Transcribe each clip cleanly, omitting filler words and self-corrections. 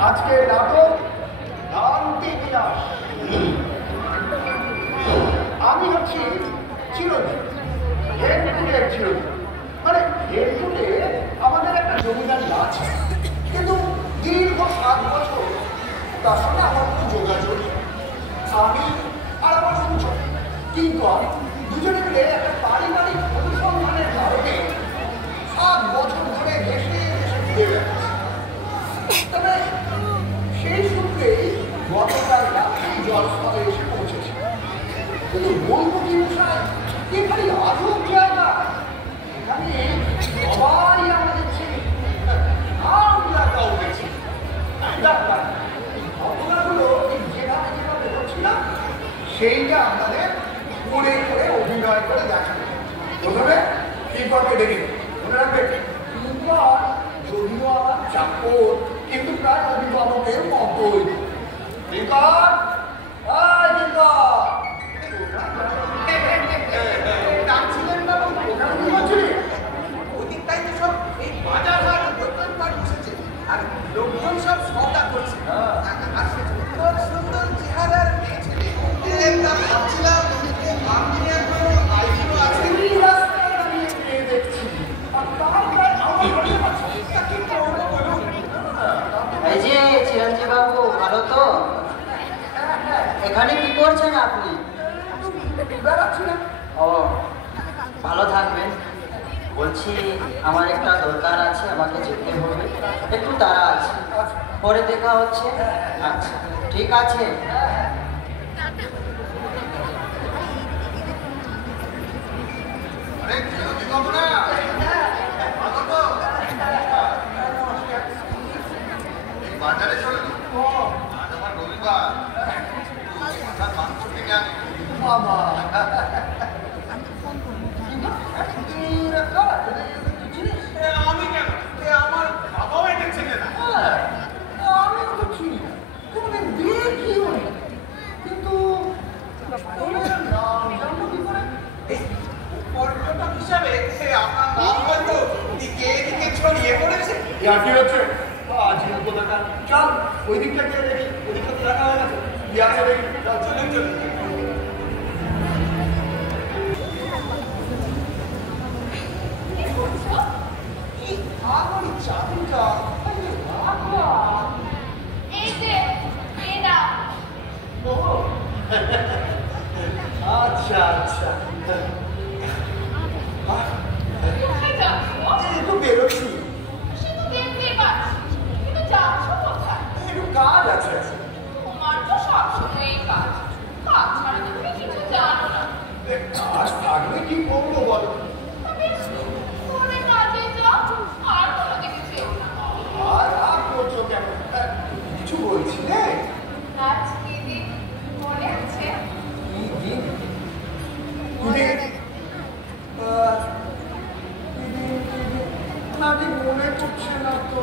আজকে নাটক ভ্রান্তি বিলাস। আমি হচ্ছি চিরঞ্জিত, হেডফুটের চিরঞ্জিত। মানে হেডফুটে আমাদের একটা জমিদারি আছে, কিন্তু দীর্ঘ 7 বছর তার সঙ্গে আমার কোনো যোগাযোগ নেই। আমি আর আমার সূচক কিন্তু আমি দুজনে মিলে একটা পারিবারিক অনুসন্ধানের কারণে 7 বছর ধরে দেশে দেশে ঘুরে বেড়াচ্ছি। তবে সেই সূত্রেই গতকাল রাত্রি জলস্থলে এসে পৌঁছেছি। কিন্তু বলবো কি মশাই, এখানে আজব জায়গা। এখানে সবাই আমাদের ছেলে, আমরা কাউকে চিনি ডাক্তার। এই ঘটনাগুলো যেভাবে যেভাবে হচ্ছিলাম সেইটা আমাদের করে করে অভিনয় করে দেখানো। প্রথমে কিংকরকে দেখি, মনে রাখবে কিংকর যদিও আমার চাকর, কিন্তু প্রায় অভিভাবকের মতোই। কিংকর, ডাকছিলেন না? ওখানে কি হচ্ছিলি? ওদিকটাই তো সব এই বাজার হাট দোকানপাট বসেছে, আর লোকজন সব সওদা করছে। আর সে সুন্দর সুন্দর চেহারার মেয়ে ছেলে, ভাবছিলাম আমি এখন আইডিও আছে। এই যে চিরঞ্জীব বাবু, ভালো তো? এখানে কি করছেন আপনি? ও, ভালো থাকবেন। বলছি আমার একটা দরকার আছে, আমাকে যেতে হবে, একটু তাড়া আছে, পরে দেখা হচ্ছে। আচ্ছা ঠিক আছে। বাজারে চলে আজ আমার রবিবার, মাংস কিনে আনি। আমি কেন, আমার বাবাও এটা চেনে না। আমিও তো চিনি না, কোনোদিন দেখিও নি, কিন্তু নাম জানবো কি করে? পর্যটক হিসাবে আপনার নাম হয়তো দিকে এদিকে ছড়িয়ে পড়েছে। কি হচ্ছে? আজীবন তো দেখা। চল ওই দিকটা গিয়ে দেখি, ওই দিকটা তো দেখা হয়ে গেছে। আছে দেখি, চলুন চলুন। আমার চাবিটা আচ্ছা আচ্ছা, একটু বেরোচ্ছি, একটু কাজ আছে। কাজ থাকলে কি করবো বলো? আর রাগ করছো কেন? কিছু বলছিলে? না ঠিক মনে করছে না তো।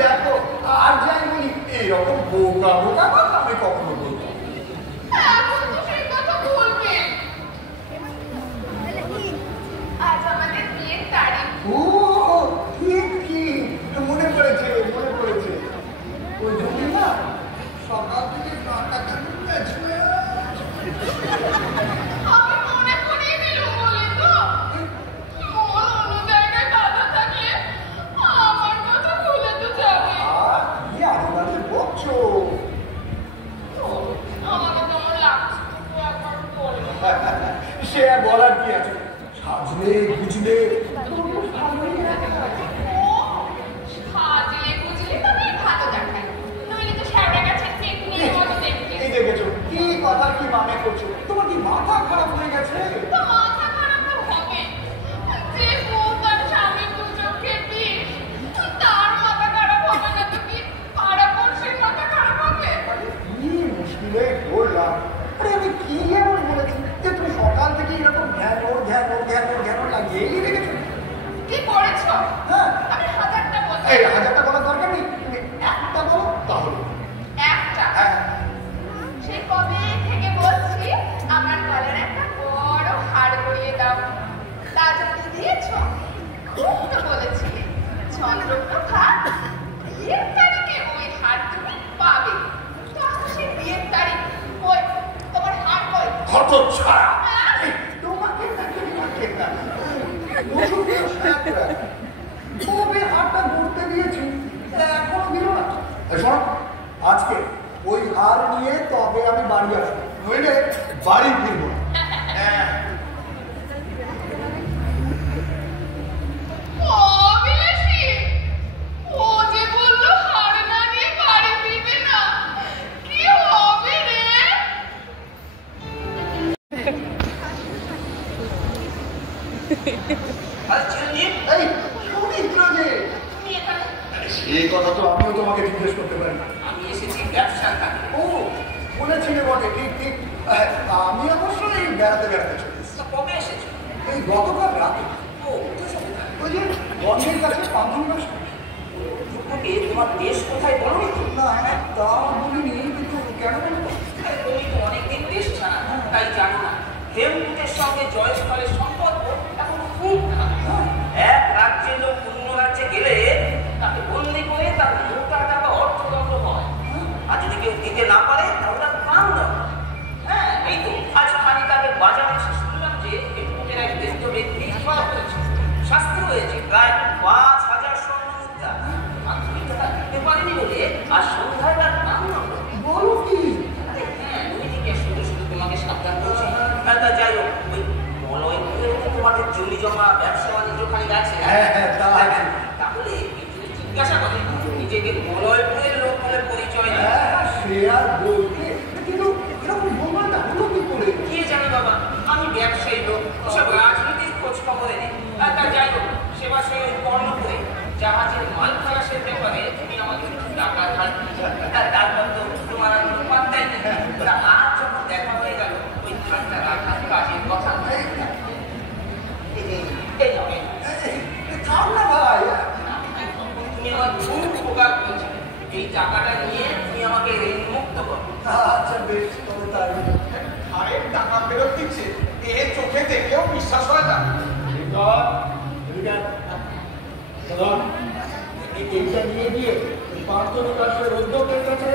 দেখো আর যাই বলি, এইরকম বোকা বোকা কথা আমি কখনো বলবো। ও ঠিক ঠিক, মনে পড়েছে মনে পড়েছে। ওই জন্য না সকাল থেকে টাকা গেছে। সে আর বলার কি আছে, সাজলে বুঝলে দেখেছো কি কথা কি মানে করছো? তোমার কি মাথা খারাপ হয়ে গেছে? কি মুশকিলে পড়লাম। আরে আমি কি এমন বলেছি যে তুমি সকাল থেকে এরকম ধ্যান লাগিয়েই রেখেছো? কি করেছো? হ্যাঁ আমি 1000টা বলছি। এই 1000টা বলার দরকার নেই, তুমি একটা বলো তাহলে। চন্দ্রপ্রভা, বিয়ের তারিখে ওই হার তুমি পাবে। তখন সে বিয়ের তারিখ ওই তোমার হার কই? হতচ্ছাড়া! তোমাকে তাকে রাখে না। ওষুধের সাথে কবে হারটা ঘুরতে দিয়েছি, এখনো দিল না। শোন, আজকে ওই হার নিয়ে তবে আমি বাড়ি আসবো, নইলে বাড়ি ফিরবো না। অবিলাসী, ও যে বললো হার না নিয়ে বাড়ি ফিরবে না, কি হবে রে? এই সুমিত্র যে, তুমি এখানে? সেই কথা তো আমিও তোমাকে জিজ্ঞেস করতে পারি না। আমি এসেছি ব্যবসার কাজে। ও, বলেছিলে বটে, ঠিক ঠিক। আমি অবশ্য এই বেড়াতে বেড়াতে চলে এসেছি। তা কবে এসেছো? এই গতকাল রাতে ও, কোথায় কোথায়? ওই যে গঞ্জের কাছে পাঁচজন বাস। তোমাকে তোমার দেশ কোথায় বলো তো? না, তা বলিনি, কিন্তু কেন বলবো? তুমি তো অনেকদিন দেশ ছাড়া, তাই জানো না। হেমকূটের সঙ্গে জয়স্থলের সম্পর্ক এখন খুব খারাপ। এক রাজ্যে লোক অন্য রাজ্যে গেলে তাকে বন্দি করে তার মোটা টাকা অর্থদণ্ড হয়। আর যদি কেউ দিতে না পারে তাহলে তার প্রাণ দেওয়া হয়। হ্যাঁ, এই তো আজ খানিক আগে বাজারে এসে শুনলাম যে হেমকূটের এক জ্যেষ্ঠ ব্যক্তি ধরা পড়েছে। শাস্তি হয়েছে প্রায় ৫,০০০ স্বর্ণ মুদ্রা। আর ২ টাকা দিতে পারেনি বলে আর সন্ধ্যায় তার প্রাণ দণ্ড। বলো কি? হ্যাঁ, তুমি ঠিক শুধু শুধু তোমাকে সাবধান করছি। তা যাই হোক, ওই মলয়পুরে তোমাদের জমি জমা ব্যবসা বাণিজ্য খানিক আছে। হ্যাঁ, তা আছে। তাহলে কেউ যদি জিজ্ঞাসা করে নিজেকে মলয়পুরের লোক বলে পরিচয় দেয়। হ্যাঁ, সে আর বলতে, কিন্তু এরকম বোমাটা হলো কি করে? কে জানে বাবা, আমি ব্যবসায়ী লোক, ওসব রাজনীতির খোঁজ খবরে নেই। তা যাই হোক, সেবা সে ওই কর্ণপুরে জাহাজের মাল খালাসের ব্যাপারে তুমি আমাকে টাকা ধার দিয়েছো। তারপর তো তোমার আর কোনো পাত্তাই নেই। তা আজ যখন দেখা হয়ে গেল, ওই ধারটা রাখার কাজের কথা। এই নাও, এই নাও। থাম না ভাই। তুমি আমার খুব উপকার করেছো। এই টাকাটা নিয়ে তুমি আমাকে ঋণ মুক্ত করো। আচ্ছা বেশ, তবে তাই। আরে টাকা ফেরত দিচ্ছে, এ চোখে দেখেও বিশ্বাস হয় না। এইটা নিয়ে গিয়ে পার্থ বিকাশের উদ্যোগের কাছে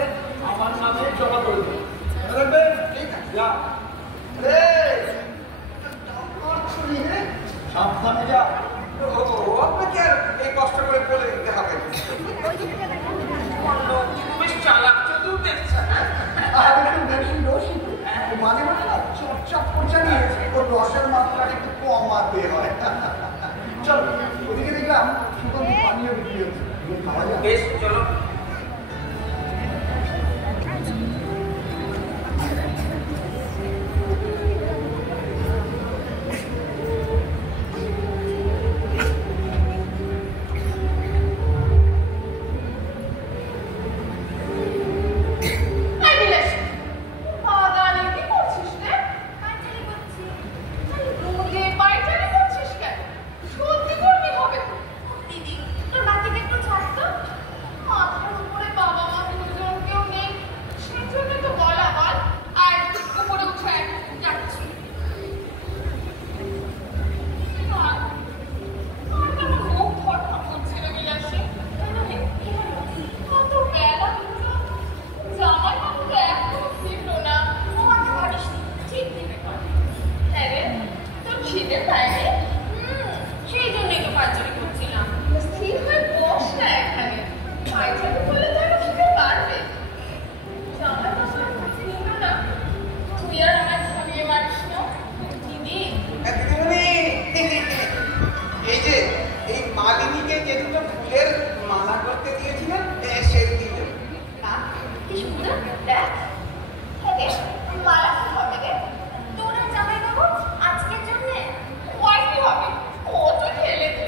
আমার নামে জমা করে দেবে। ঠিক আছে, যা। সাবধানে যা। ও, আপনাকে আর এই কষ্ট করে বলে দিতে হবে। বেশ চালাক চতুর দেখছে। আর একটু বেশি রসিক, মাঝে মাঝে না চপচপ করছে নিয়ে ওর রসের মাত্রাটা একটু কমাতে হয়। চল, ওদিকে দেখলাম শুধু পানীয় বিক্রি হচ্ছে, খাওয়া যাবে। বেশ, চলো। এই বিলাসী, বাগানে কি করছিস রে? রোদে পায়চারি করছিস কেন? সত্যি করবি হবে তো। দিদি, তোর বাতিটা একটু ছাড় তো। মাথার উপরে বাবা মা দুজন কেউ নেই, সেজন্য তো বলা বল। আর উপরে উঠে যাচ্ছি। আর কেমন মুখ ফটা করছে রে বিলাসী? কত বেলা দুটো, জামাই বাবু এখনো ফিরলো না। ও মাথা ভাবিস নি, ঠিক দিবে কর। হ্যাঁ রে, তোর খিদে পায় রে? সেই জন্যই তো পাঁচজনে করছিলাম। স্থির হয়ে বস না এখানে। পায়চারি করলে তো আরো খিদে বাড়বে। জামাই বাবু এখনো ফিরলো না, তুই আর আমার ঝামিয়ে মারিস না। দিদি, দিদিমণি, এই যে এই মালিনীকে যে দুটো ফুলের মালা করতে দিয়েছিলেন, সেই দিলেন। বাহ, কি সুন্দর। দেখ, হ্যাঁ দেখ, মালা কি হবে রে? তোর আর জামাই বাবু আজকের জন্যে? হয় কি হবে? কত খেলে দে।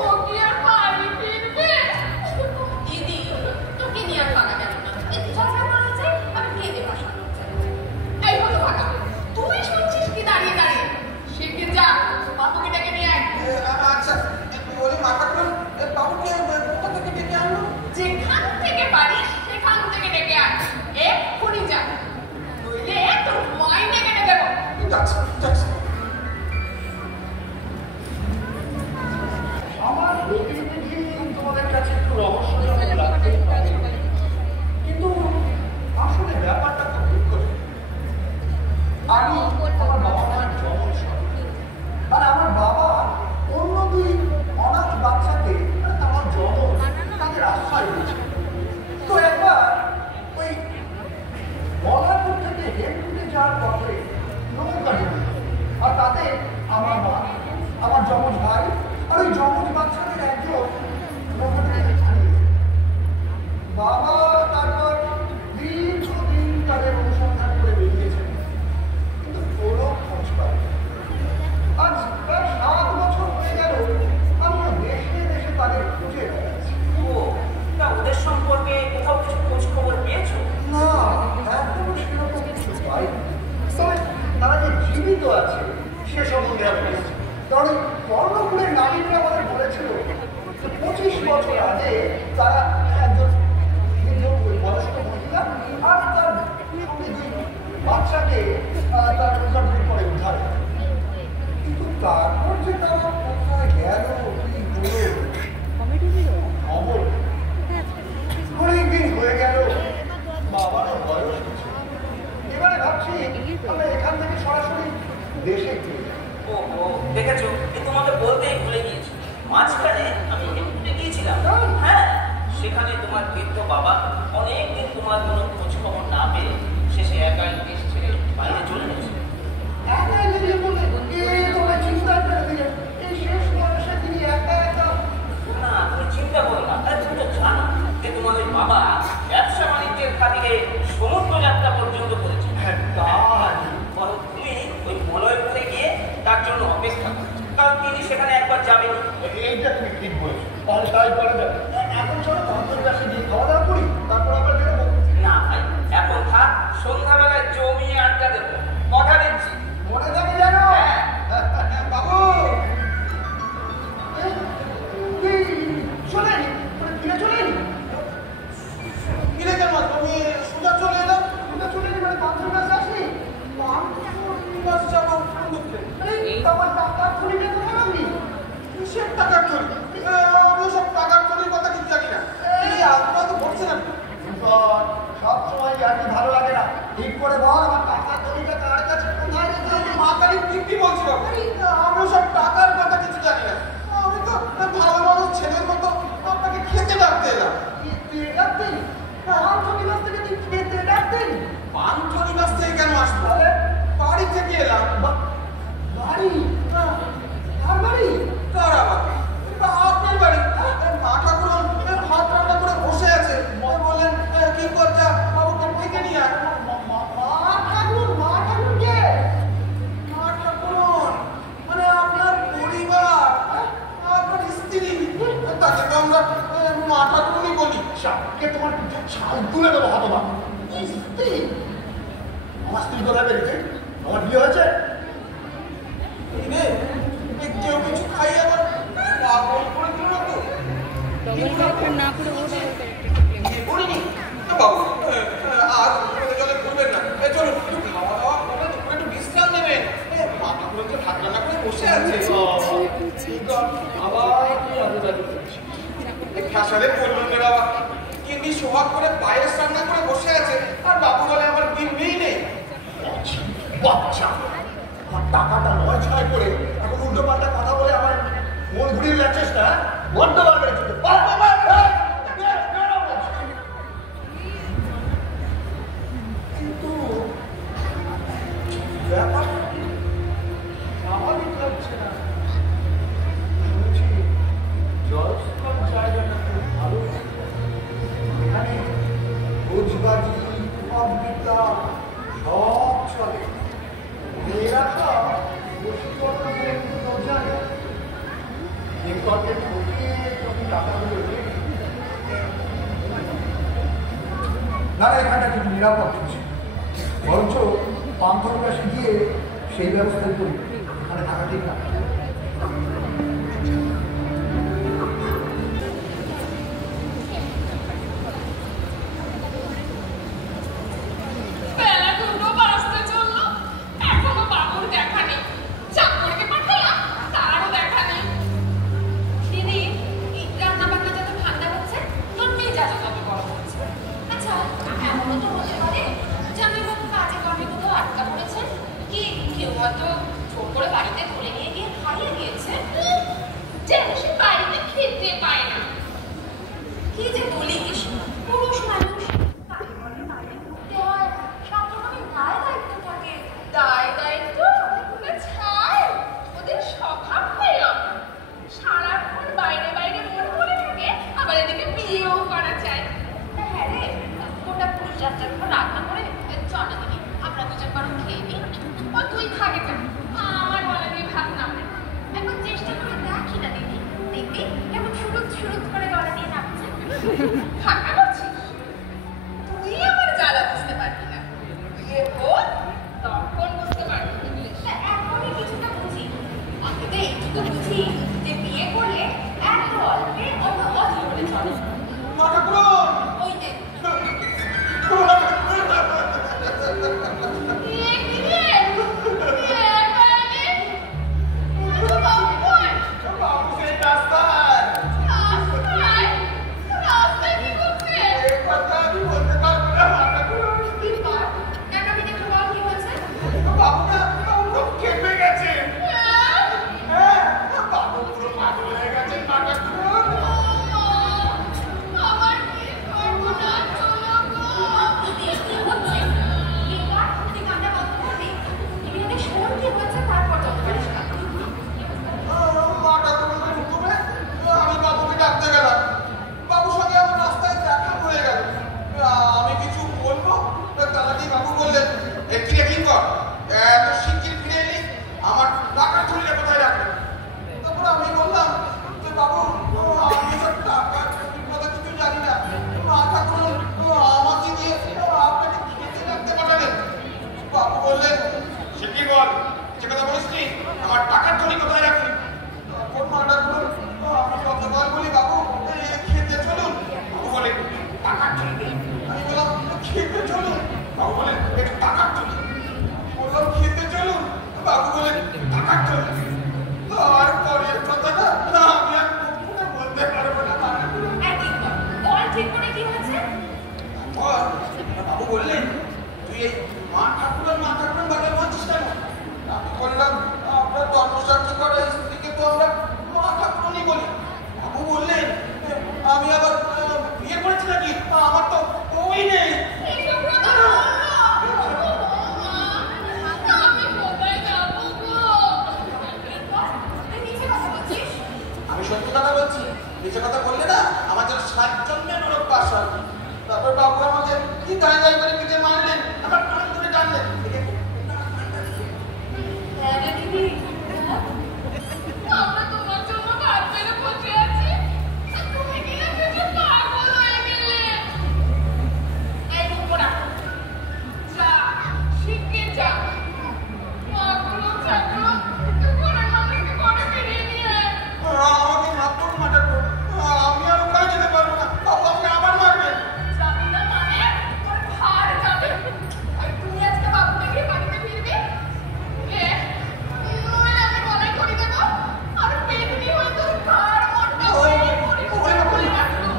ও কি আর বাড়ি ফিরবে? দিদি, তোকে নিয়ে আর পারা গেল না। একটু ঝগড়া করা যায়, আবার কেঁদে ভাসানো যায়। এই হতো ভাগা, তুই শুনছিস কি দাঁড়িয়ে দাঁড়িয়ে? শিগগির যা, বাপুকে ডেকে নিয়ে আয়। আচ্ছা, বলি মাথা করুন, বাবুকে কোথা থেকে ডেকে আনলো? যেখান থেকে পারিস সেখান থেকে ডেকে আয়। এক্ষুনি যা, নইলে মাঝখানে আমি হেমকুটে গিয়েছিলাম। হ্যাঁ, সেখানে তোমার বৃদ্ধ বাবা অনেকদিন তোমার কোনো খোঁজ খবর না পেয়ে শেষে একাই দেশ ছেড়ে বাইরে চলে গেছে। একাই নিজে বলে তোমার চিন্তা করে দিলেন এই শেষ বয়সে তিনি একা একা। না, তুমি চিন্তা করো না। তুমি তো জানো যে তোমার ওই বাবা ব্যবসা বাণিজ্যের খাতিরে সমুদ্র যাত্রা পর্যন্ত করেছে। বরং তুমি ওই মলয়পুরে গিয়ে তার জন্য অপেক্ষা করো, কারণ তিনি সেখানে একবার যাবেন। এইটা তুমি ঠিক বলেছো, তাহলে তাই করা যাবে। এখন চলো অন্তর্বাসী দিয়ে খাওয়া দাওয়া করি, তারপর আবার বেরোবো। না ভাই, এখন থাক, সন্ধ্যাবেলায় জমিয়ে আড্ডা দেবো, কথা দিচ্ছি। মনে থাকে জানো বাবু চলেনি ফিরে চলেনি ফিরে কেন তুমি সোজা চলে এলাম? ফিরে চলেনি মানে পাঁচজন কাছে আসনি বাস যাবো কোন দুঃখে? তোমার টাকা খুলিলে কোথায় রাখবি? কিসের টাকার চুরি? আমি সব টাকার চুরির কথা কিছু জানি না। এই আপনারা তো বলছেন না। সব সময় জানি ভালো লাগে না। ঠিক করে বল আমার টাকা তলিটা কার কাছে কোথায় রেখে আমি মা কালী ঠিকই বলছি বাবু। আমি সব টাকার কথা কিছু জানি না। আমি তো ভালো মানুষ ছেলের মতো আপনাকে খেতে ডাকতে এলাম। খেতে ডাকতেন? পান্থনি বাস থেকে তুই খেতে ডাকতেন? পান্থনি বাস থেকে কেন আসবো? তাহলে বাড়ি থেকে এলাম। বাড়ি? আর বাড়ি? কার আবার? আপনার বাড়ি। মা ঠাকুর ভাত রান্না করে বসে আছে। বললেন কি করছা বাবুকে ডেকে নিয়ে আয়। মা ঠাকুর কে? মা ঠাকুর মানে আপনার পরিবার, আপনার স্ত্রী, তাকে তো আমরা মা ঠাকুরই বলি। কে তোমার ছাল তুলে দেবো হতবা। স্ত্রী? আমার স্ত্রী কোথায় বেরিয়েছে? আমার বিয়ে হয়েছে? কেউ কিছু খাই আবার পাগল করে দিল না তো? করিনি বাবু। আজ জলে ঘুরবেন না, চলুন একটু খাওয়া দাওয়া করে একটু বিশ্রাম নেবেন। মা ঠাকুর যে ভাত রান্না করে বসে আছে। খেসারে বলবেন না বাবা, কিন্নি সোহাগ করে পায়েস রান্না করে বসে আছে আর বাবু বলে আমার কিন্নিই নেই। বাচ্চা আমার টাকাটা নয় ছয় করে এখন উল্টো পাল্টা কথা বলে আমার মন ঘুরিয়ে যাচ্ছিস না? বড্ড বার বেড়েছে তো। কিন্তু ব্যাপার স্বাভাবিক লাগছে না। শুনেছি জলস্থল জায়গাটা খুব ভালো, এখানে রোজবাজি বিদ্যা সব চলে। মেয়েরা সব বসীকরণ জানে নিকটে ঠকে তুমি টাকাগুলো রেখে না, এখানটা খুব নিরাপদ ছিল। বরঞ্চ পান্থনিবাসে গিয়ে সেই ব্যবস্থাই করি, এখানে থাকা ঠিক না। আমি সত্যি কথা বলছি, মিথ্যে কথা বললে না আমার যেন সাতজন্যে নরক পাশ হয়। তারপর বাবু আমাকে কি দায় দায় করে পিঠে মারলেন, আমার টান ধরে টানলেন। হ্যাঁ রে দিদি, আমরা তোমার জন্য ভাত পেরে বসে আছি আর তুমি কিনা ভেবে পাগল হয়ে গেলে। এই রূপরা, যা শিগগির যা, মাগুলো ছাগলো একটু ঘরের মানুষকে ঘরে ফিরিয়ে নিয়ে আয়। আমাকে মাফ করুন মাটার করুন, আমি আর ওখানে যেতে পারবো না, বাবু আপনি আবার মারবেন। যাবি না মানে তোর ভার যাবে। আর তুমি আজকে বাবুকে নিয়ে বাড়িতে ফিরবি? নইলে আমি গলায় ধরে দেবো আর পেটনি হয়ে তোর ঘাড় মোটটা হয়ে পরিষ্কার করে রাখবো।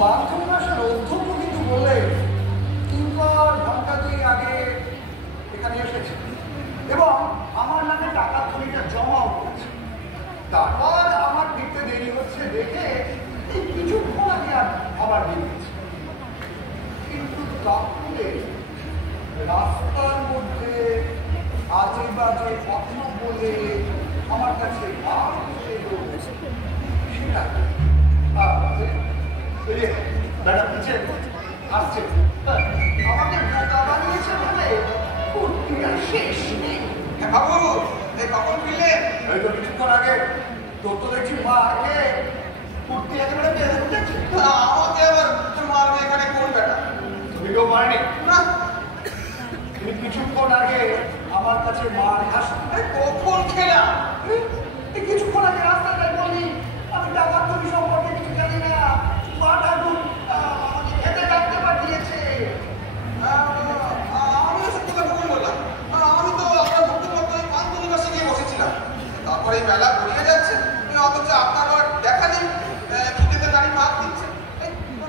বাথরুম আসার অধ্যক্ষ কিন্তু বললেন কিংকর ঘন্টা 2 আগে এখানে এসেছে এবং আমার নামে টাকার থলিটা জমাও করেছে। তারপর আমার ফিরতে দেরি হচ্ছে দেখে এই কিছুক্ষণ আগে আবার বেরিয়েছে। কিন্তু তারপরে রাস্তার মধ্যে আজে বাজে কথা বলে আমার কাছে সেটা দাদা পিছিয়ে আসছে, আমাকে বোকা বানিয়েছে বলে কুর্তিটা শেষ নেই। বাবু এই কখন ফিরলেন? এই তো কিছুক্ষণ আগে তোর তো দেখছি মারকে কুর্তি একেবারে বেঁধে উঠেছে। আমাকে আবার মারবে এখানে কোন বেটা? তুমি কেউ মারেনি? না, তুমি কিছুক্ষণ আগে আমার কাছে মার খাস। কখন খেলাম? কিছুক্ষণ আগে রাস্তাটায় বললি আমি টাকার থলি সম্পর্কে কিছু জানি না, মা ঠাকুর আমাকে খেতে ডাকতে পাঠিয়েছে। আমি ওসব কথা কখন বললাম? আমি তো আপনার ভক্তের মতো ওই পান্তুনি বাসে গিয়ে বসেছিলাম। তারপরে এই মেলা গড়িয়ে যাচ্ছে, অথচ আপনার আবার দেখা নেই, খিদেতে দাঁড়িয়ে ভাত দিচ্ছে।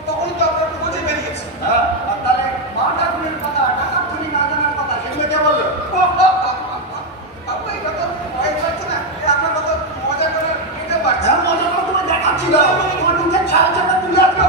তখনই তো আপনার খোঁজে বেরিয়েছে। হ্যাঁ, আর তাহলে মা ঠাকুরের কথা, টাকার থলি না জানার কথা সেগুলো কে বললো? আপনি এই কথা ভয় পাচ্ছে না? আপনার কথা মজা করে নিতে পারছি। মজা করে তোমায় দেখাচ্ছি না, তোমার মুখে ছায়া চাপা তুলে আজকে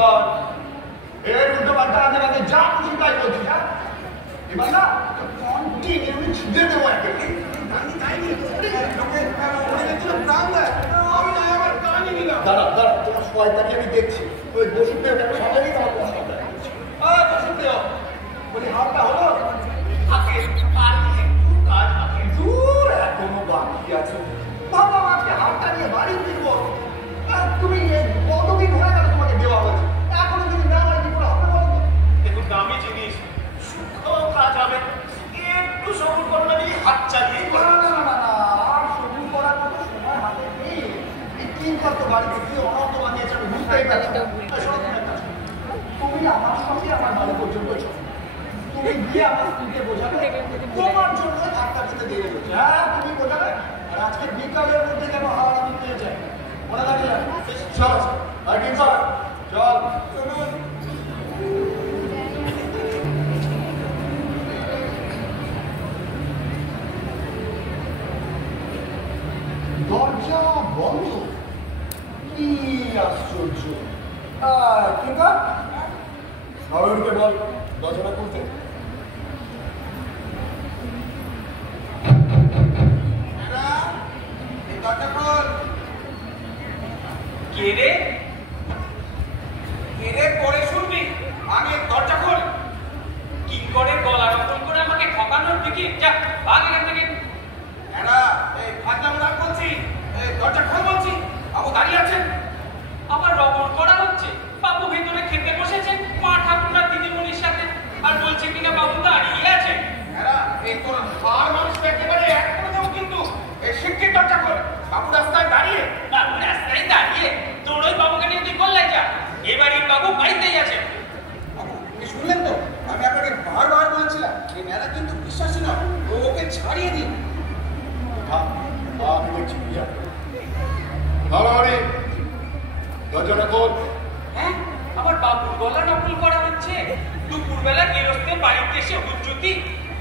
কিঙ্কর এর উল্টো পাল্টা আগে বাদে যা খুশি তাই বলছিস, হ্যাঁ? এবার না কন্টিনিউ ছিঁড়ে দেবো একে। দাঁড়া দাঁড়া, তোমার শয়তানি আমি দেখছি। ওই বসুদেব সবাই তোমার কথা বসুদেব বলি হাতটা হলো দূর এখনো বাকি আছে। বাবা আজকে হাতটা নিয়ে বাড়ি ফিরবো। তুমি কতদিন হয়ে গেল তোমাকে দেওয়া হয়েছে, এখনো যদি না হয় কি করে হবে বলো তো? দেখুন দামি জিনিস, সূক্ষ্ম কাজ হবে, একটু সবুর করলে হাত চালিয়ে না না না না না, আর সবুর করার মতো সময় হাতে নেই। এই কিঙ্কর তো বাড়িতে গিয়ে অনন্ত বানিয়েছে, আমি বুঝতেই পারছি না। শোনো, তুমি একটা কাজ করো। তুমি আমার সঙ্গে আমার বাড়ি পর্যন্ত এসো। তুমি গিয়ে আমার স্ত্রীকে বোঝাবে তোমার জন্য ধাক্কা দিতে দেরি হচ্ছে। হ্যাঁ তুমি বোঝাবে, আর আজকে বিকালের মধ্যে যেন হাওড়া আমি পেয়ে যাই। মনে থাকে না? চল আর কিঙ্কর চল চলুন। দরজা বন্ধ, কি আশ্চর্য। কিঙ্কর নরহরিকে বল দরজাটা খুলতে। কে রে পরে শুনবি, আগে দরজা খোল। কিঙ্করের গলা রক্ষণ করে আমাকে ঠকানোর দিকে যা ভাগ এখান থেকে। বলছি দরজা খোল বলছি। বাবু দাঁড়িয়ে আছেন, আবার রবর করা হচ্ছে। বাবু ভেতরে খেতে বসেছে মা ঠাকুরনার দিদিমণির সাথে, আর বলছে কিনা বাবু দাঁড়িয়ে আছে। এই তোর হার মানুষটা একেবারে এক করে দেবো কিন্তু। এই শিক্ষিত দরজা খোল। বাবু রাস্তায় দাঁড়িয়ে, বাবু রাস্তায় দাঁড়িয়ে তোর ওই বাবুকে নিয়ে তুই বললাই যা, এবারে বাবু বাড়িতেই আছে। বাবু আপনি শুনলেন তো, আমি আপনাকে বারবার বলেছিলাম এই মেলা কিন্তু বিশ্বাসী নয়, ওকে ছাড়িয়ে দিন। আমি দেখছি কি যাবে। নরহরি দরজাটা খোল। হ্যাঁ, আবার বাবুর গলা নকল করা হচ্ছে। দুপুরবেলা গেরস্তে বাড়িতে এসে হুজ্জুতি,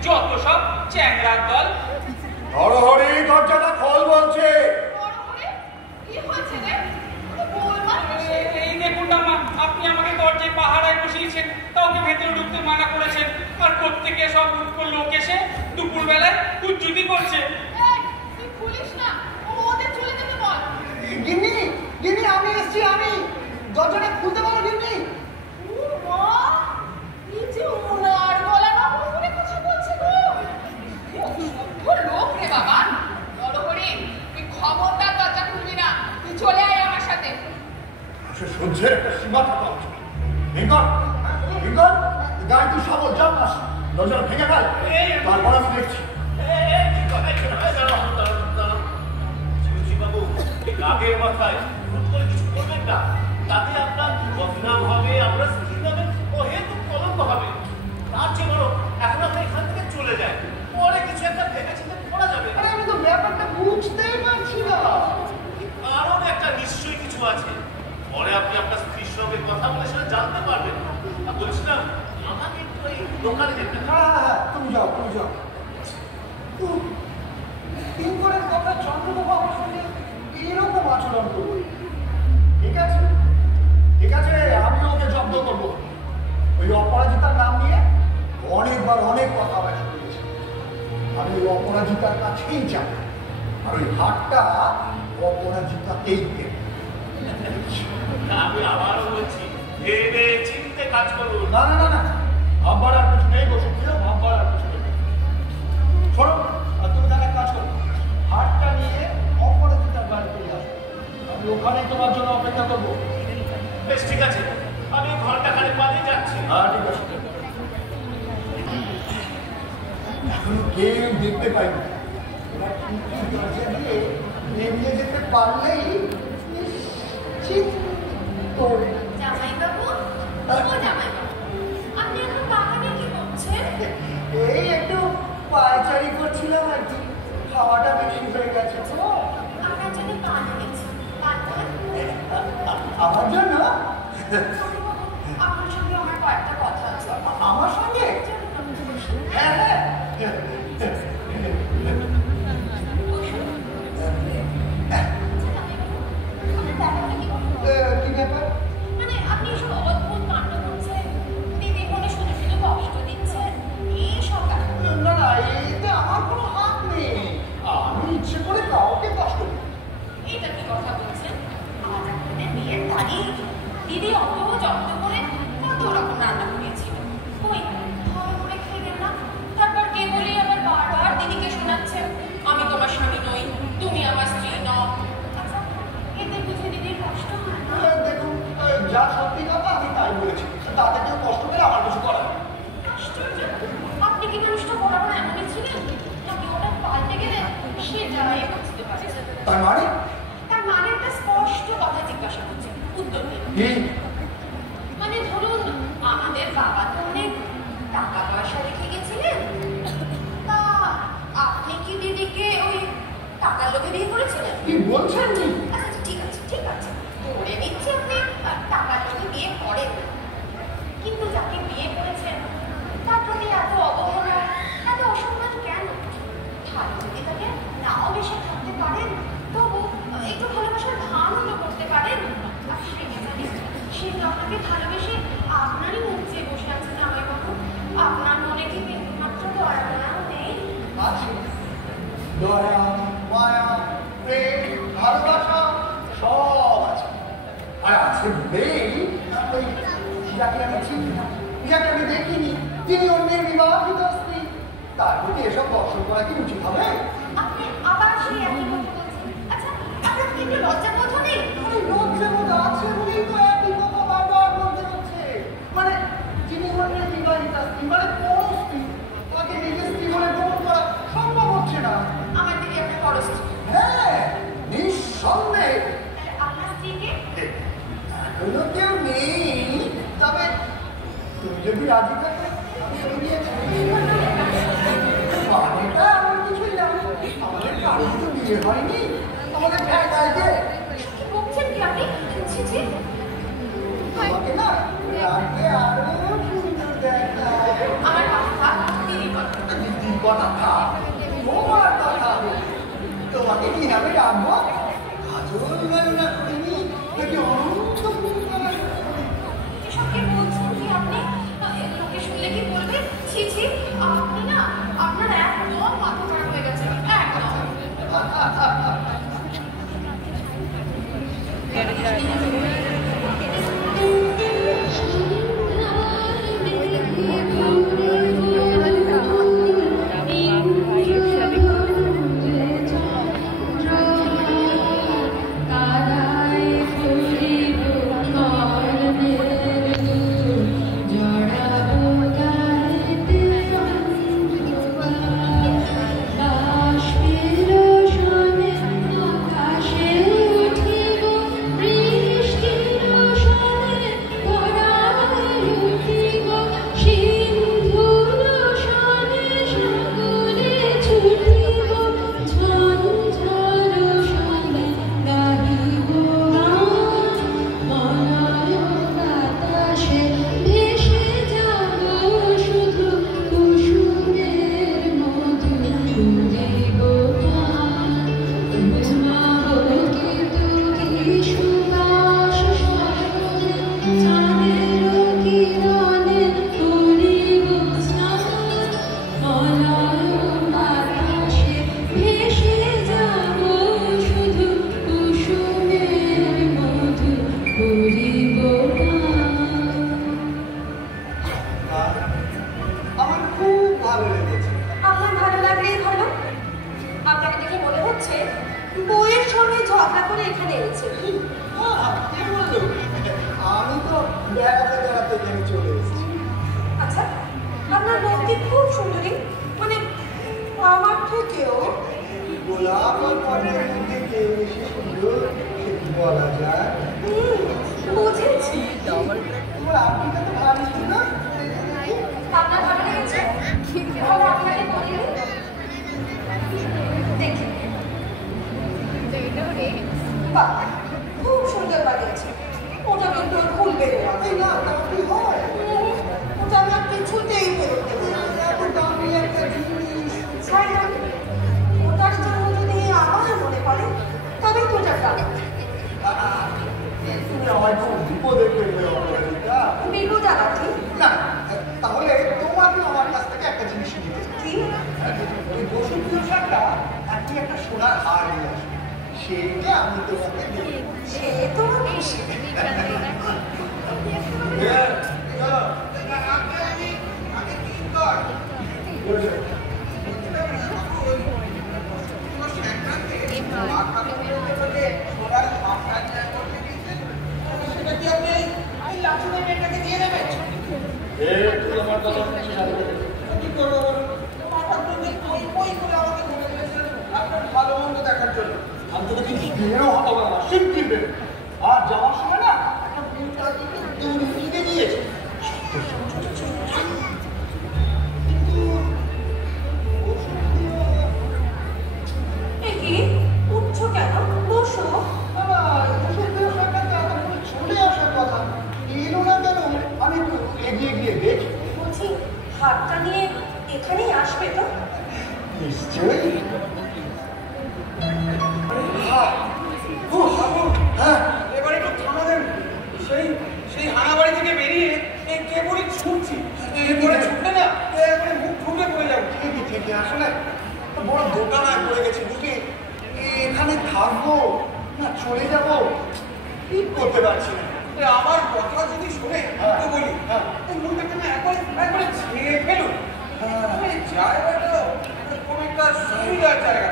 যত সব চ্যাংড়ার দল। নরহরি দরজাটা খোল বলছে। কি হয়েছে রে? বলবার এই দেখুন না মা, আপনি আমাকে দরজায় পাহারায় বসিয়েছেন, কাউকে ভেতরে ঢুকতে মানা করেছেন, আর প্রত্যেকে সব লোক এসে দুপুরবেলায় হুজ্জুতি করছে। তুই খুলিস না, ওদের চলে যেতে বল। গিন্নি গিন্নি আমি এসছি, আমি দরজাটা খুলতে পারো গিন্নি? মা, এই যে ওনার গলা নকল করে কথা বলছে গো। লোক রে বাবা। নরহরি, তুই খবরদার দরজা খুলবি না, তুই চলে আয় আমার সাথে। সে সহ্যের একটা সীমা থাকা উচিত। কিঙ্কর কিঙ্কর গায়ে তুই সবল যাও না, দরজাটা ভেঙে ফেল, তারপর আমি দেখছি। বাবু রাগের মাথায় হুট করে কিছু করবেন না, তাতে আপনার বদনাম হবে, আমরা স্ত্রীর নামে অহেতুক কলঙ্ক হবে। তার চেয়ে বড় এখন আপনি এখান থেকে চলে যায়, পরে কিছু একটা ভেবে চিন্তে করা যাবে। আরে আমি তো ব্যাপারটা বুঝতেই পারছি না। কারণ একটা নিশ্চয়ই কিছু আছে, পরে আপনি আপনার স্ত্রীর সঙ্গে কথা বলে সেটা জানতে পারবেন। বলছিলাম আমাকে একটু এই দোকানে যেতে হবে। হ্যাঁ তুমি যাও তুমি যাও। কিঙ্করের কথা চন্দ্রবাবু আমার সঙ্গে এরকম আচরণ করবো, ঠিক আছে ঠিক আছে, আমি ওকে জব্দ করবো। ওই অপরাজিতার নাম নিয়ে অনেকবার অনেক কথা বলা হয়েছে। আমি ওই অপরাজিতার কাছেই যাব, আর ওই হাতটা অপরাজিতাকেই দেব। আমি আবারও বলছি, ভেবে চিন্তে কাজ করুন। না না না না, ভাববার আর কিছু নেই, বসে ছিল ভাববার আর কিছু নেই। শোনো, আর তুমি তাহলে এক কাজ করো, হাতটা নিয়ে অপরাজিতার বাড়িতে আসো, আমি ওখানেই তোমার জন্য অপেক্ষা করবো। বেশ ঠিক আছে, আমি ঘন্টা খানেক বাদে যাচ্ছি। হ্যাঁ ঠিক আছে। এখন কেউ দেখতে পাইনি, এবার খুঁটি দরজা দিয়ে বেরিয়ে যেতে পারলেই ঠিক তোর। জামাইবাবু, ও জামাইবাবু, আপনি এখন বাগানে কি করছেন? এই একটু পায়চারি করছিলাম আর কি, খাওয়াটা বেশি হয়ে গেছে তো। আপনার জন্য পান এনেছি, পান খান। আমার জন্য? জামাইবাবু, আপনার সঙ্গে আমার কয়েকটা কথা আছে। আমার সঙ্গে? হ্যাঁ হ্যাঁ। আপনার ব্যাপারটা কি বলুন? কি ব্যাপার? মানে আপনি এসব লোকে বিয়ে করেছিলেন? কি বলছেন কি? আচ্ছা ঠিক আছে ঠিক আছে, ধরে নিচ্ছি আপনি টাকার লোকে বিয়ে করেন, কিন্তু যাকে বিয়ে করেছেন তার প্রতি এত অবহেলা, এত অসম্মান কেন? ভালো যদি তাকে নাও বেশি থাকতে পারেন, তবু একটু ভালোবাসার ভানও তো করতে পারেন। আর সে তো আপনাকে ভালোবেসে আপনারই মুখ চেয়ে বসে আছে জামাইবাবু। আপনার মনে কি মাত্র দয়া মায়াও নেই? আছে দয়া, মায়া, প্রেম, ভালোবাসা সব আছে। আর আছে বলেই ওই যাকে আমি চিনি না, যাকে আমি দেখিনি, তিনি অন্যের বিবাহিত স্ত্রী, তার প্রতি এসব দর্শন করা কি উচিত হবে? আপনি আবার সেই একই কথা বলছেন। আচ্ছা আপনার কি একটু লজ্জা বোধ নেই? লজ্জাবোধ আছে বলেই তো একই কথা বারবার বলতে হচ্ছে। মানে যিনি অন্যের বিবাহিত স্ত্রী, মানে পর স্ত্রী, তাকে নিজের স্ত্রী বলে গ্রহণ করা সম্ভব হচ্ছে না। আমার দিকে আপনার বড় স্ত্রী। হ্যাঁ, নিঃসন্দেহে। আপনার স্ত্রীকে এখনো কেউ নেই, তবে তুমি যদি রাজি থাকো আমি সরিয়ে মানেটা এমন কিছুই না। আমাদের কারোর তো বিয়ে হয়নি, আমাদের ঠেকায় যে কি বলছেন কি আপনি? ছি ছি, তোমাকে না রাগে আরো সুন্দর দেখায়। আমার কথা থাক, দিদির কথা। দিদির কথা থাক, তোমার কথা হোক। তোমাকে কি নামে ডাকবো? কাজল রান্না করিনি নাকি অনন্ত সুন্দর? এসব কি বলছেন কি আপনি? লোকে শুনলে কি বলবে? ছি ছি, আপনি না আপনার একদম মাথা খারাপ হয়ে গেছে, একদম। আমার খুব ভালো লেগেছে। আপনার ভালো লাগলেই ভালো। আপনাকে দেখে মনে হচ্ছে বউয়ের সঙ্গে ঝগড়া করে এখানে এসেছে। কে বললো? আমি তো বেড়াতে বেড়াতে জেনে চলে এসেছি। আচ্ছা আপনার বউটি খুব সুন্দরী, মানে আমার থেকেও। গোলাপ আর পটের মধ্যে কে বেশি সুন্দর সে কি বলা যায়? বুঝেছি। তোমার আপনিটা তো ভারী সুন্দর। আপনার ভালো লেগেছে? তাহলে আপনাকে বলি দেখি। বাহ, খুব সুন্দর বানিয়েছে। ওটা কিন্তু ওর ভুল বেরোয়। এই না, তা কি হয়? ওটা আমার কিছুতেই বেরোতে না। এত দামি একটা জিনিস। ছাড়লাম, ওটার জন্য যদি আমার মনে পড়ে তবে তো ওটা টাকা। তুমি আমার খুব বিপদে ফেলবে অপরাজিতা। বিপদ আলাদা না, তাহলে তোমাকে আমার কাছ থেকে একটা জিনিস নিতে কি? ওই বসুপ্রিয় শাকটা আর কি একটা সোনার হার নিয়ে আসবে, সেইটা আমি তোমাকে দেবো। সে তো খুশি। সেটা কি আপনি এই লাচুনের মেয়েটাকে দিয়ে দেবেন? কি করবো বলুন? হঠাৎ করে ওই করে আমাকে বলে দিয়েছেন আপনার ভালো মন্দ দেখার জন্য। আমি তোকে কিন্তু বেরো হতো না, শিগগির বেরো। আর যাওয়ার সময় না একটা বুকটা দিকে দৌড়ে ফিরে দিয়েছে। এ কি? হাতটা নিয়ে এখানেই আসবে তো? নিশ্চয়ই। এবারে একটু থামা দেন। সেই হানাবাড়ি থেকে বেরিয়ে এই কেবলই ছুটছি। এরপরে ছুটলে না এরপরে মুখ ঠুকে পড়ে যাবো। ঠিকই আসলে বড় দোটানায় পড়ে গেছি বুঝলি। এখানে থাকবো না চলে যাবো ঠিক করতে পারছি না। আমার কথা যদি শোনে তো বলি এই মুখটা তুমি একবারে ছেড়ে ফেলুন। এই জায়গাটা কোনো একটা সুবিধার জায়গা।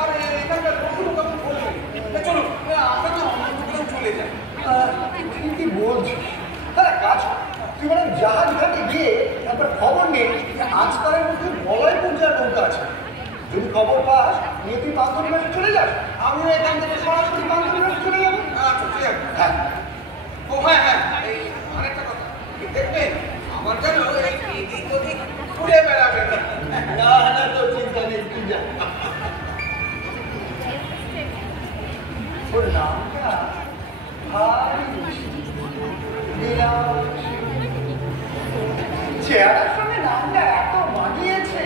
আর এখানকার লোক আমি বলবো চলুন আমরা তো অন্য চলে যাই। ঠিকই বলছিস। হ্যাঁ কাজ তুই মানে জাহাজ ঘাটে গিয়ে একবার খবর নে আজকালের মধ্যে বলয় পর্যায়ে নৌকা আছে। যদি খবর পাস নিয়ে তুই বান্ধবীবাসে চলে যাস, আমিও এখান থেকে সরাসরি বান্ধবীবাসে চলে যাবো। আচ্ছা ঠিক আছে। হ্যাঁ ও হ্যাঁ এই আরেকটা কথা দেখবেন আমার যেন এই এদিক ওদিক ঘুরে বেড়াবে না। না তোর চিন্তা নেই তুই যা। ওর নামটা ভারী মিষ্টি, নীলাক্ষী। চেহারার সঙ্গে নামটা এত মানিয়েছে।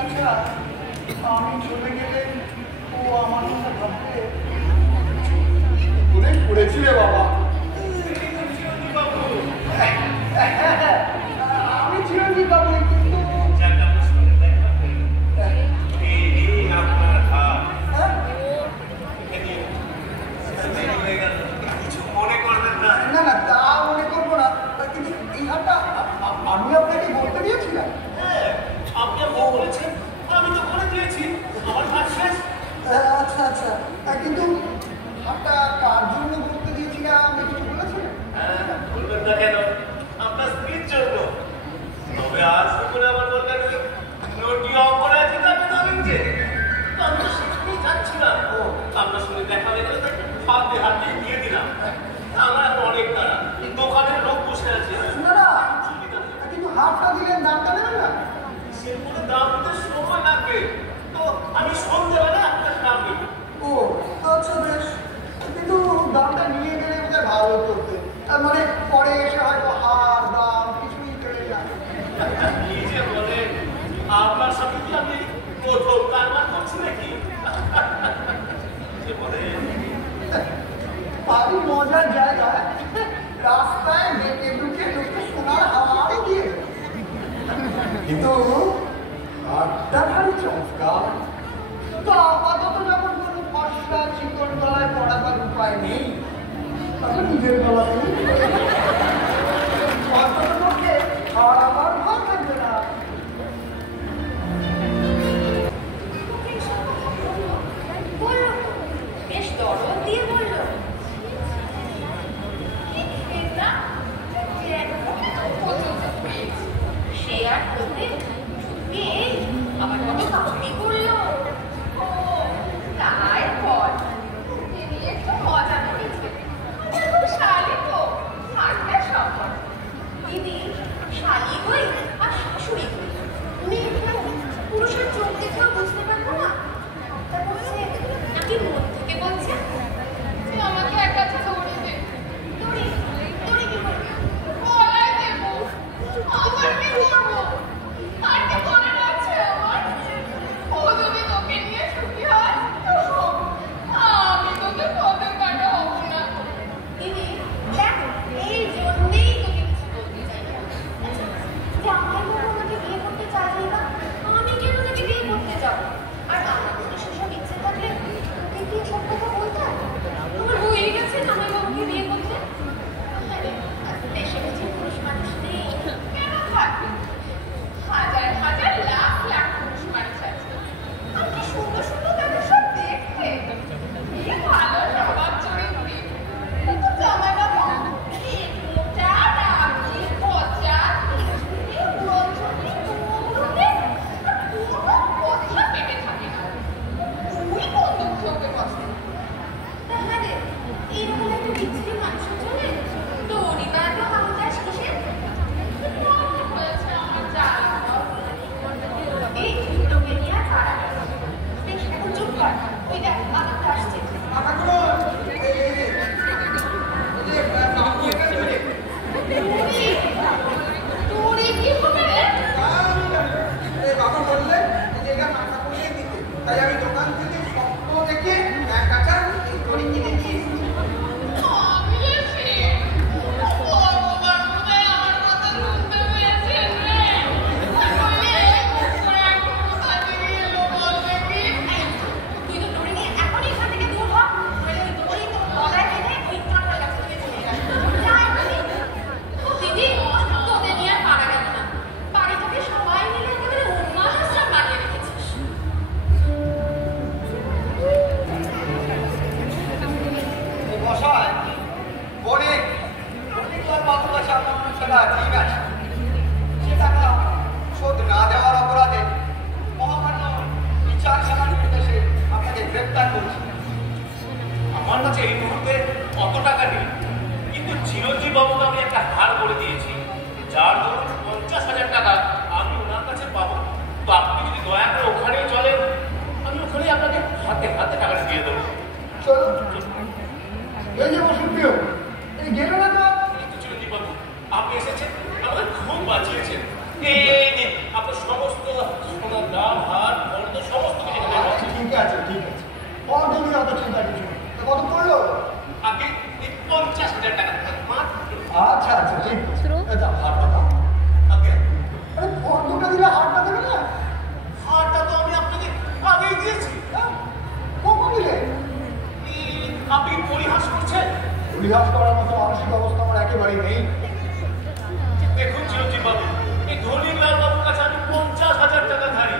আচ্ছা আমি চলে গেলে ও আমার কথা ভাববে করে করেছি রে বাবা। আমি চিরঞ্জিত বাবু কিন্তু না না তা মনে করবো না, কিন্তু এই হাতটা আমি আপনাকে বলতে দিয়েছিলাম। আপনি বলেছেন আমি তো করে দিয়েছি আমার কাজ শেষ। আচ্ছা কিন্তু হাতটা কার জন্য বলতে দিয়েছিলাম একটু বলেছিলেন? বলবেন না কেন, আপনার স্ত্রীর জন্য। তবে আজ দুপুরে আমার দরকার নেই, নোটি অপরাধী তাকে ধরেন যে আমি তো সেখানেই যাচ্ছিলাম। আপনার সঙ্গে দেখা হয়ে গেলে হাতে দিয়ে দিলাম। আমার অনেক তারা দোকানের লোক বসে আছে। না কিন্তু হাতটা দিলেন দামটা নেবেন না? সেগুলো দাম দিতে সময় লাগবে, তো আমি সন্ধ্যেবেলা আপনার দাম দেব। ও আচ্ছা বেশ, কিন্তু দামটা নিয়ে গেলে বোধহয় ভালো করতে, মানে পরে এসে হয়তো হার দাম কিছুই চলে যায়। নিজে বলে আপনার সাথে কি আমি প্রথম কারবার করছি নাকি? বলে ভারী মজার জায়গা, রাস্তায় ডেকে ঢুকে সোনার হাওয়ায় দিয়ে, কিন্তু হাতটা ভারী চমৎকার। তো আপাতত যখন কোনো ফসলা চিকন গলায় পড়াবার উপায় নেই, তখন নিজের গলাতেই পক্ষে আর আমার ভাব থাকবে না। বললো বেশ দরদ দিয়ে বললো। সে আর বলতে আমার কত কাপড়ি করলো। তাই বল, একটু মজা করেছে। শালি তো টাকা ঋণ আছে, সে টাকা শোধ না দেওয়ার অপরাধে মহামান্য বিচারখানার নির্দেশে আপনাকে গ্রেপ্তার করছি। আমার কাছে এই মুহূর্তে অত টাকা নেই, কিন্তু চিরঞ্জীব বাবুকে আমি একটা ধার করে দিয়েছি, যার ধরুন 50,000 টাকা আমি ওনার কাছে পাবো। তো আপনি যদি দয়া করে ওখানেই চলেন, আমি ওখানেই আপনাকে হাতে হাতে টাকাটা দিয়ে দেবো। চলো, এই যে বসুপ্রিয়, এই গেল না তো? কিন্তু চিরঞ্জীব বাবু, আপনি এসেছেন, আমাকে খুব বাঁচিয়েছেন। এই নিন, আপনার সমস্ত সোনার দাম, হার, ফর্দ সমস্ত কিছু এখানে আছে। ঠিক আছে, ঠিক আছে, অর্ধ নিয়ে অত চিন্তা কিছু নেই। তা কত পড়লো? আপনি 50,000 টাকা মাত্র। আচ্ছা আচ্ছা, ঠিক আছে। দাও, হারটা দাও। ওকে, আরে অর্ধটা দিলে হারটা দেবে না? হারটা তো আমি আপনাকে আগেই দিয়েছি। হ্যাঁ? কখন দিলে? আপনি পরিহাস করছেন? পরিহাস করার মতো মানসিক অবস্থা আমার একেবারেই নেই। দেখুন চিরঞ্জীব বাবু, এই ধনীলাল বাবুর কাছে আমি 50,000 টাকা ধারি,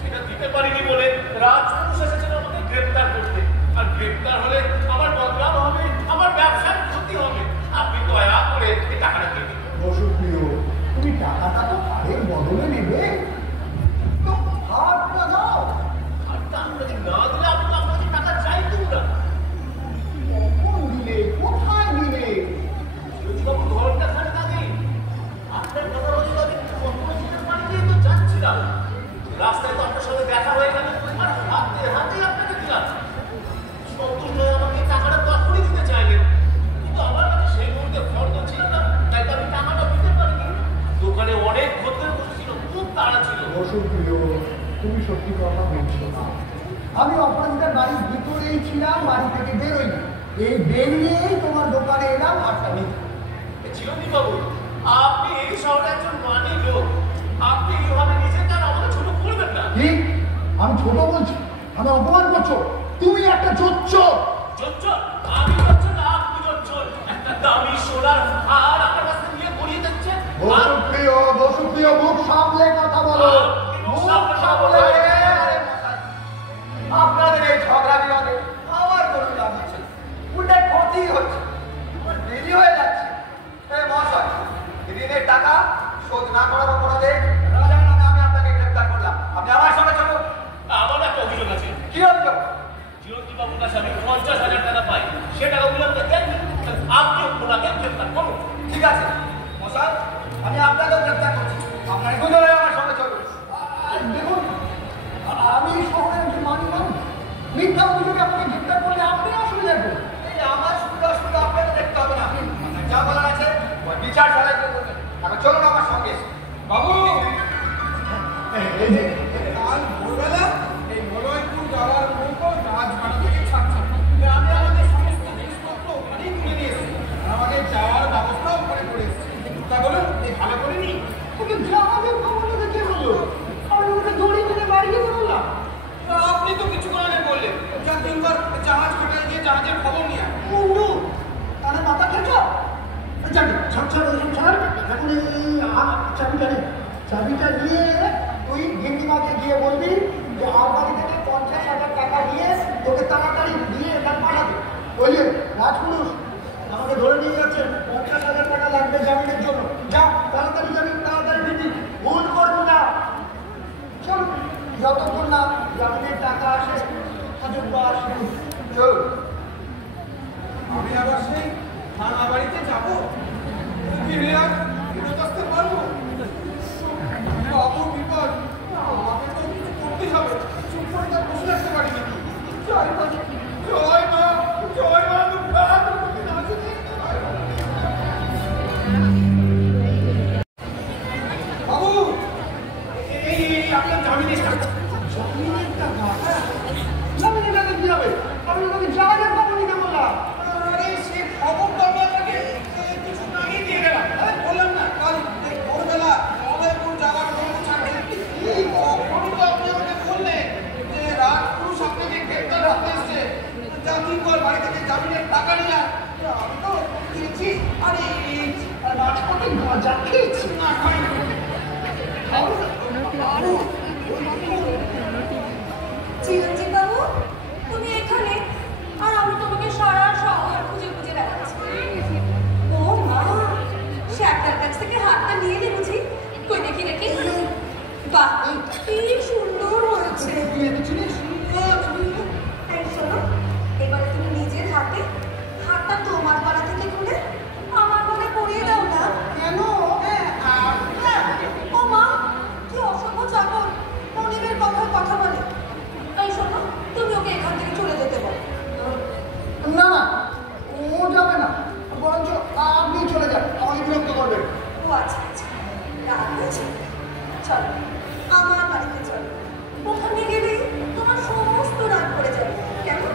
সেটা দিতে পারিনি বলে রাজপুরুষ এসেছেন আমাকে গ্রেপ্তার করতে। আর গ্রেপ্তার হলে আমার বদনাম হবে, আমার ব্যবসার ক্ষতি হবে। আপনি দয়া করে এই টাকাটা দিয়ে দিন। বসুপ্রিয়, তুমি টাকাটা তো হারের বদলে নেবে, তো হারটা দাও। হারটা আপনাকে না দিলে আমি তো আপনাকে টাকা চাইতুম না। কখন দিলে? কোথায় দিলে? চিরঞ্জীব বাবু, ঘরটা খানে আগে আপনার কথা বলে আমি কর্মসূচির পানি দিয়ে তো যাচ্ছিলাম, রাস্তায় তো আপনার সাথে দেখা হয়ে গেল, আর হাতে হাতেই আপনাকে দিলাম। সন্তুষ্ট হয়ে আমাকে টাকাটা তখনই দিতে চাইলেন, কিন্তু আমার কাছে সেই মুহূর্তে ফর্দ ছিল না, তাই তো আমি টাকাটা দিতে পারিনি। দোকানে অনেক খদ্দের বসেছিল, খুব তাড়া ছিল। বসুপ্রিয়, তুমি সত্যি কথা বলছো না। আমি অপরাধীদের বাড়ির ভিতরেই ছিলাম, বাড়ি থেকে বেরোই। এই বেরিয়েই তোমার দোকানে এলাম হারটা নিতে। চিরঞ্জীব বাবু, আপনি এই শহরে একজন মানি লোক, আপনি এইভাবে নিজের কাজ আমাকে ছোট করবেন না। কি? আমি ছোট বলছি? আমি অপমান করছো? তুমি একটা জোচ্চোর। জোচ্চোর? আমি জোচ্চোর না, আপনি জোচ্চোর। একটা দামি সোনার হার আপনার কাছে নিয়ে পরিয়ে দিচ্ছেন। বসুপ্রিয়, বসুপ্রিয়, মুখ সামলে কথা বলো। মুখ সামলে। আপনাদের এই ঝগড়া বিবাদে আমার কোনো লাভ হচ্ছে না, উল্টে ক্ষতি হচ্ছে, আমার দেরি হয়ে যাচ্ছে। এই মহাশয়, ঋণের টাকা শোধ না করার অপরাধে রাজার নামে আমি আপনাকে গ্রেপ্তার করলাম। আপনি আমার সঙ্গে চলুন। আমার একটা অভিযোগ আছে। কি অভিযোগ? চিরঞ্জীব বাবুর কাছে আমি 50,000 টাকা পাই, সে টাকা উল্লেখে দেন, আপনি ওনাকে গ্রেপ্তার করুন। ঠিক আছে মশাই, আমি আপনাকেও গ্রেপ্তার করছি। আপনার দুজনে আমার সঙ্গে চলুন। দেখুন, আমি শহরে একজন মানি মানুষ, মিথ্যা অভিযোগে আপনাকে গ্রেপ্তার করলে আপনি অসুবিধা করবেন। এই আমার সুবিধা অসুবিধা আপনাকে দেখতে হবে না, যা বলার আছে বিচার চালাই করবেন। এখন চলুন আমার সঙ্গে। বাবু, কাল ভোরবেলা এই মলয়পুর যাওয়ার নৌকো রাজবাড়ি থেকে ছাড়ছে। আমি আমাদের সমস্ত জিনিসপত্র ওখানেই তুলে নিয়ে এসেছি, আমাদের যাওয়ার ব্যবস্থাও করে করে এসেছি। তা বলুন, এই ভালো করিনি? কিন্তু জাহাজের খবরটা দেখে হলো, আমি ওকে দড়ি কিনে বাড়ি যেতে বললাম। আপনি তো কিছু আগে বললেন, যা দিনবার জাহাজ ঘাটায় গিয়ে জাহাজের খবর নিয়ে আয়। মুন্ডু, তাহলে মাথা খেয়েছ? জানি, ছাড়, এখন চাবিটা নেই। চাবিটা নিয়ে তুই গিন্নিমাকে গিয়ে বলবি যে আলমারি থেকে 50,000 টাকা নিয়ে তোকে তাড়াতাড়ি দিয়ে এটা পাঠাবে। বললেন রাজপুরুষ আমাকে ধরে নিয়ে যাচ্ছেন, 50,000 টাকা লাগবে জামিনের জন্য। যা তাড়াতাড়ি যাবি, তাড়াতাড়ি দিবি, ভুল করবি না। চল, যতক্ষণ না জামিনের টাকা আসে ততক্ষণ আসে। চল। আমি আবার সেই থানা বাড়িতে যাবো, ফিরে আর ফেরত আসতে পারবো? বাবু বিপদ, আমাকে তো কিছু করতেই হবে, চুপ করে তার বসে রাখতে পারি না। জয় মা, জয় মা, জয় মা দুর্গা, তুমি নাচতে। বাবু, এই আপনার জামিনের টাকা। জামিনের টাকা? জামিনের টাকা কি হবে? আমি তোকে জাহাজের খবর নিতে বললাম। আরে সে খবর তো আমি আপনাকে কিছু আগেই দিয়ে গেলাম। বললাম না, কাল ভোরবেলা মলয়পুর যাওয়ার নৌকো ছাড়ছে। তখনই তো আপনি আমাকে বললেন যে রাজপুরুষ আপনাকে গ্রেপ্তার করতে এসছে, জাতিকর বাড়ি থেকে জামিনের টাকা নিলাম। আমি তো দিয়েছি, আরে রাজপথে গাঁজা খেয়েছি। না খাইনি। চিরঞ্জীব বাবু, তুমি এখানে, আর আমি তোমাকে সারা শহর খুঁজে খুঁজে দেখাচ্ছি। ও মা, সে একটার কাছে থেকে হাতটা নিয়ে নে বুঝি। কই দেখি দেখি। বাহ, কি সুন্দর হয়েছে। এই শোনো, এবারে তুমি নিজের হাতে হাতটা তোমার পাড়া থেকে খুলে আমার মনে পরিয়ে দাও না। কেন? ও মা, কি অসভ্য চাকর, মনিবের কথা বলে। এই শোনো, তুমি ওকে এখান থেকে চলে যেতে বলো। না না, ও যাবে না, বরঞ্চ আপনি চলে যান, আমাকে বিরক্ত করবেন। ও আচ্ছা আচ্ছা, রাগ হয়েছে। চলো আমার বাড়িতে চলো, ওখানে গেলে তোমার সমস্ত রাগ করে যাবে। কেমন?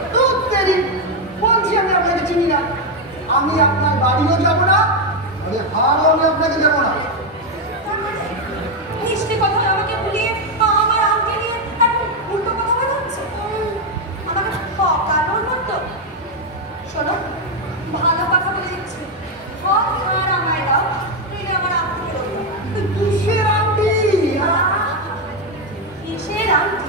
বলছি আমি আপনাকে চিনি না, আমি আপনার বাড়িও যাব না, হারও আমি আপনাকে দেবো না। তার মানে মিষ্টি কথা আমাকে ভুলিয়ে আমার আংটি নিয়ে এখন উল্টো কথা বলে হচ্ছে। আমাকে ঠকানোর মতো। শোনো, ভালো কথা বলে দিচ্ছি, হয় আর আমায় দাও, নইলে আমার আংটি ফেরত দাও। কিসের আংটি? কিসের আংটি?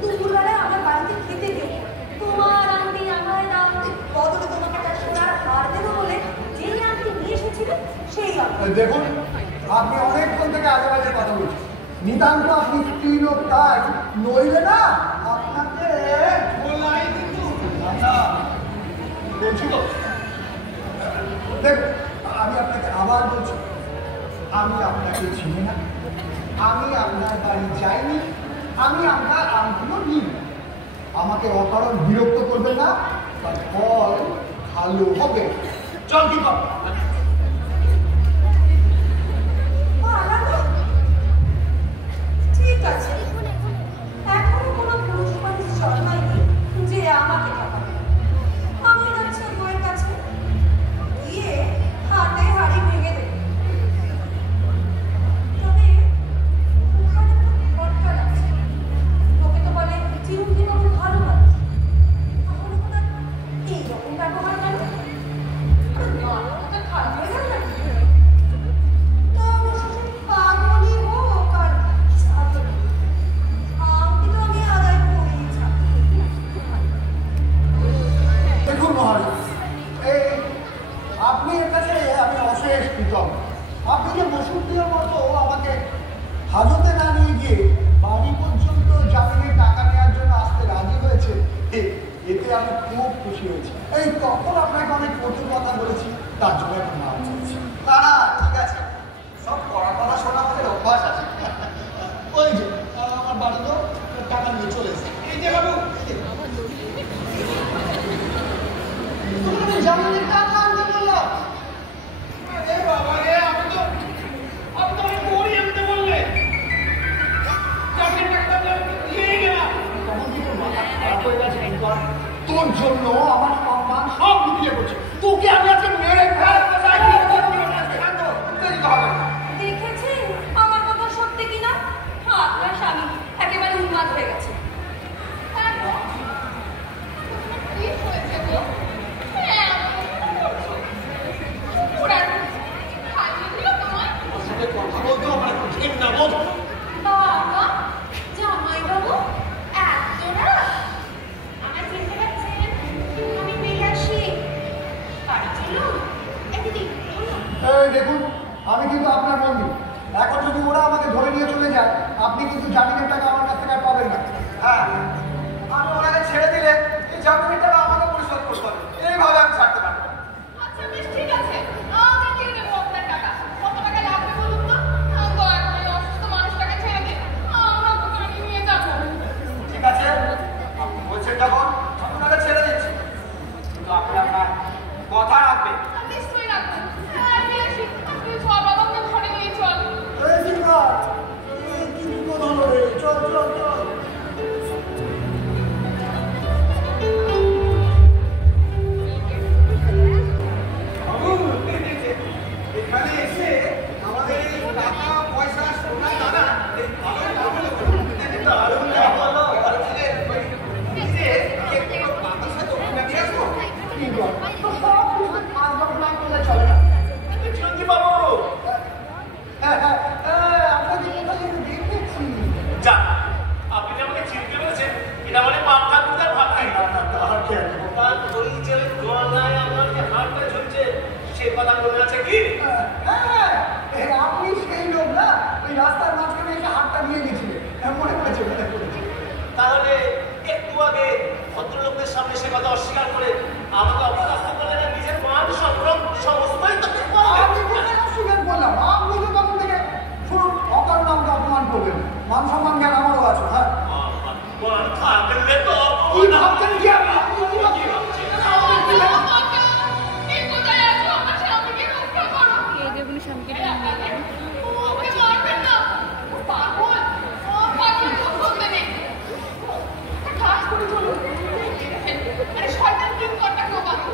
দুপুরবেলায় আমার বাড়িতে খেতে দেবো, তোমার আংটি আমায় দাও, বদলে তোমাকে তার সোনার হার দেবো বলে যেই আংটি নিয়ে এসেছিলে সেই আংটি। দেখুন, আপনি অনেকক্ষণ থেকে আগে বাজে কথা বলছেন, নিতান্ত আপনি স্ত্রী লোক, তাই নইলে না আপনাকে বলাই দিত। বলছি তো, দেখুন আমি আপনাকে আবার বলছি, আমি আপনাকে চিনি না, আমি আপনার বাড়ি যাইনি, আমি আপনার আংটিও নিই। আমাকে অকারণ বিরক্ত করবেন না, তার ফল ভালো হবে। চল কি কর। ঠিক আছে, এখনো কোনো পুরুষ মানুষ জন্মায়নি যে আমাকে ঠকাবে। আমি যাচ্ছি বউয়ের কাছে, গিয়ে হাতে হাড়ি ভেঙে দেব। তবে ওখানে খুব খটকা লাগছে। ওকে তো বলে চিরুন্দি বাবু ভালো মানুষ, তাহলে ওনার এইরকম ব্যবহার কেন? মাথাটা খারাপ হয়ে গেল নাকি? পাগলই হোক আর ছাত্র, আমি তো আমি আদায় করেই ছাত্র। দেখুন মহারাজ, এই আপনি এর কাছে আমি অশেষ কৃতজ্ঞ। আপনি যে বসুন্তীর মতো আমাকে হাজতে না নিয়ে গিয়ে বাড়ি পর্যন্ত জামিনের টাকা নেওয়ার জন্য আসতে রাজি হয়েছে, এতে আমি খুব খুশি হয়েছি। এই তখন আপনাকে অনেক কটু কথা বলেছি, তার জন্য একটা নাম চাইছি। না না, ঠিক আছে, সব পড়া কথা শোনা আমাদের অভ্যাস আছে। ওই যে আমার বাড়িতেও টাকা নিয়ে চলে এসেছে। এই যে বাবু, জামিনের টাকা আনতে বললাম। আরে বাবা রে, আমি তো অনেক গড়ি আনতে বললে, চাকরির টাকা দিয়ে গেলাম। তখন কি তোর মাথা খারাপ হয়ে গেছে? তোর জন্য আমার সম্মান সব লুকিয়ে পড়ছে, তোকে আমি আজকে মেরে দেখেছেন আমার কথা সত্যি কিনা? আপনার স্বামী একেবারে উন্মাদ হয়ে গেছে। কি হয়েছে গো? হ্যাঁ, ওরা খাইয়ে দিল তোমায়? কথা বলতে আমার ঠিক না বোধ। বাবা, জামাইবাবু, এত রাত? আমায় চিনতে পারছেন? আমি বিলাসী। বাড়ি চলুন, একদিন দেখুন, আমি কিন্তু আপনার বন্ধু। এখন যদি ওরা আমাকে ধরে নিয়ে চলে যায়, আপনি কিন্তু জামিনের টাকা আমার কাছ থেকে আর পাবেন না। হ্যাঁ, আমি ওনাকে ছেড়ে দিলে এই জামিনের টাকা আমাকে পরিশোধ করতে হবে, এইভাবে আমি ছাড়তে পারবো না। আচ্ছা বেশ, ঠিক আছে, আমি দিয়ে দেবো আপনার টাকা। কত টাকা লাগবে বলুন তো? দয়া করে অসুস্থ মানুষটাকে ছেড়ে দিন, আমরা ওকে নিয়ে যাবো। ঠিক আছে, আপনি বলছেন যখন আমি ওনাকে ছেড়ে দিচ্ছি, কিন্তু আপনি আপনার কথা রাখবেন। নিশ্চয়ই রাখবো। হ্যাঁ, বিলাসী, তুই চল বাবা, ওকে ঘরে নিয়ে চল। কি বিপদ হলো রে? চল চল চল। এখানে এসে আমাদের এই টাকা পয়সা সোনা দানা এই ভালো লাভ হলো। দারুণ লাভ হলো। বাতাসে দোকানটা দিয়ে আসবো। কি বল? তো সব কিছু আজব না করলে চলে না। চিরঞ্জীব বাবু, আপনাকে কোথায় যেন দেখেছি। যা, আপনি যে আমাকে চিনতে পেরেছেন, এটা মানে পাপ ঠাকুর তার ভাত নাই। তার কেন? তার পরিচয়ের গলায় আপনার যে হারটা ঝুলছে, সে কথা মনে আছে কি? হ্যাঁ, স্বামীকে নিয়ে গেল। ওকে মারবেন না, ও পাগল, ও পাগল পছন্দ নেই। কাজ করে চলুন, আরে শয়তান কিংকরটাকেও বাঁধো,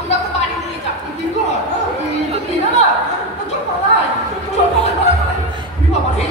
আমরা ওকে বাড়ি নিয়ে যাবো। কিংকর না চল পালাই, চল পালাই বাবা রে।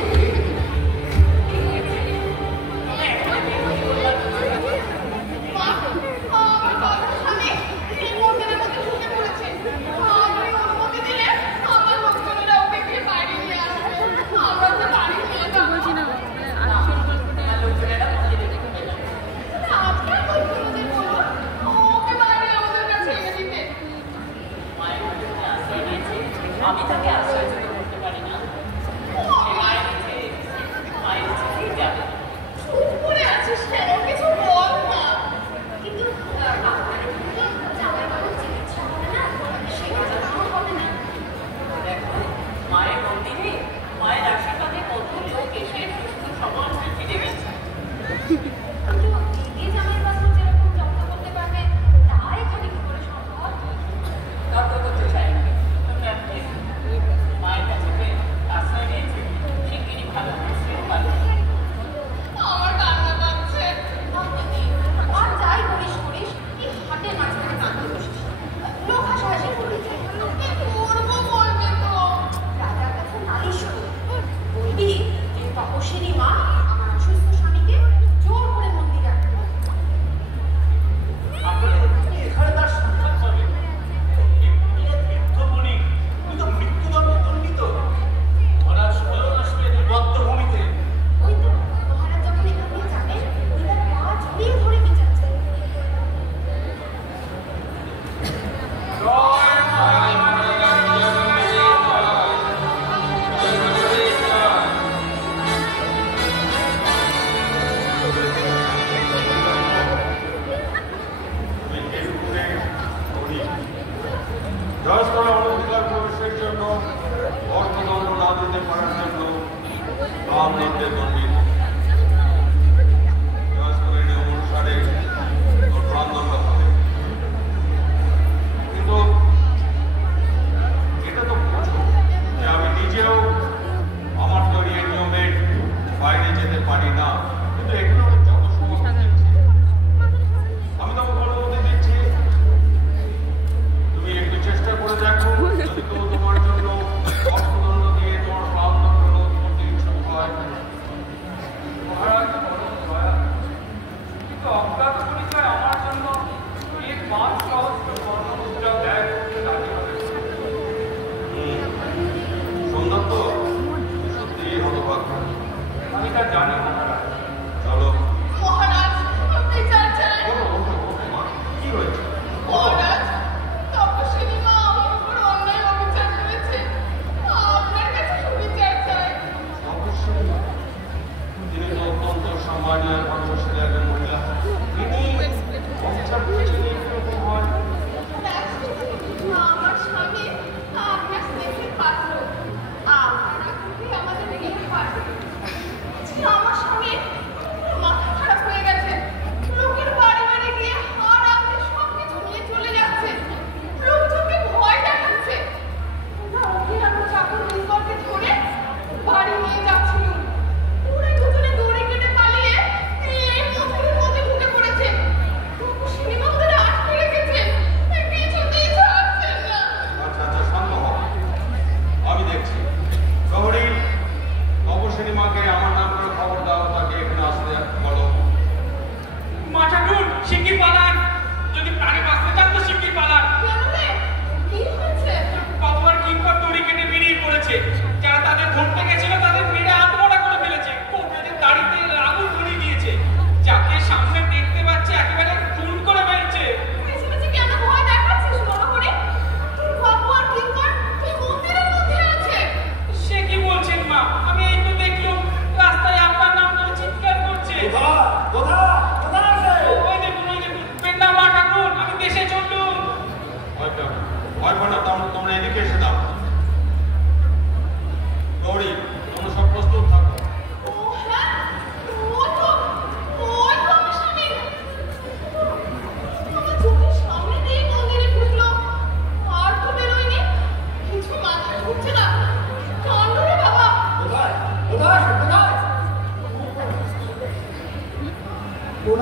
আমি তাকে আশ্রয় দিতে করতে পারি না। মায়ের কাছে যাবে। চুপ করে আছিস কেন? কিছু বল না। কিন্তু জামাইবাবুর চিকিৎসা হবে না, সেটা নাও হবে না। দেখো, মায়ের মন্দিরে মায়ের আশীর্বাদে কত লোক এসে সুস্থ সবল হয়ে ফিরে গেছে। কিন্তু এই জামাইবাবু যেরকম যত্ন করতে পারবে তা এখানে কি করে সম্ভব? তর্ক করতে চাই না। মায়ের কাছে আশ্রয় নিয়েছে, শিগগিরই ভালো সেও ভালো। আমার কান্না পাচ্ছে। আর যাই করিস করিস, কি হাটের মাঝখানে কাঁদতে বসিস। লোক হাসাহাসি করবে যে। কি করবো বলবি তো? রাজার কাছে নালিশ করবি। বলবি যে তপস্বিনী মা আমার অসুস্থ স্বামীকে জোর করে মন্দিরে আনবে। আপনারা এখানে তার সাক্ষাৎ পাবেন। বৃদ্ধমণি তুমি তো মৃত্যুদণ্ডে দণ্ডিত। ওরা স্বয়ং আসবে বদ্ধভূমিতে। ওই তো মহারাজ যখন এখান দিয়ে যাবেন উনি তার পা জড়িয়ে ধরে বিচার চাই। জয়স্থলে অনধিকার প্রবেশের জন্য অর্থদণ্ড না দিতে পারার জন্য ব্রাহ্মণদের দণ্ডিত। জয়স্থলের নিয়ম অনুসারে প্রাণদণ্ড হবে। কিন্তু এটা তো বোঝো যে আমি নিজেও আমার তৈরি এই নিয়মের বাইরে যেতে পারি না। কিন্তু এখানে আমি যত সমস্যা দেখছি, আমি তোমাকে অনুমতি দিচ্ছি, তুমি একটু চেষ্টা করে দেখো যদি তোমার জন্য অর্থদণ্ড দিয়ে তোমার প্রাণদণ্ড রোধ করতে ইচ্ছুক হয়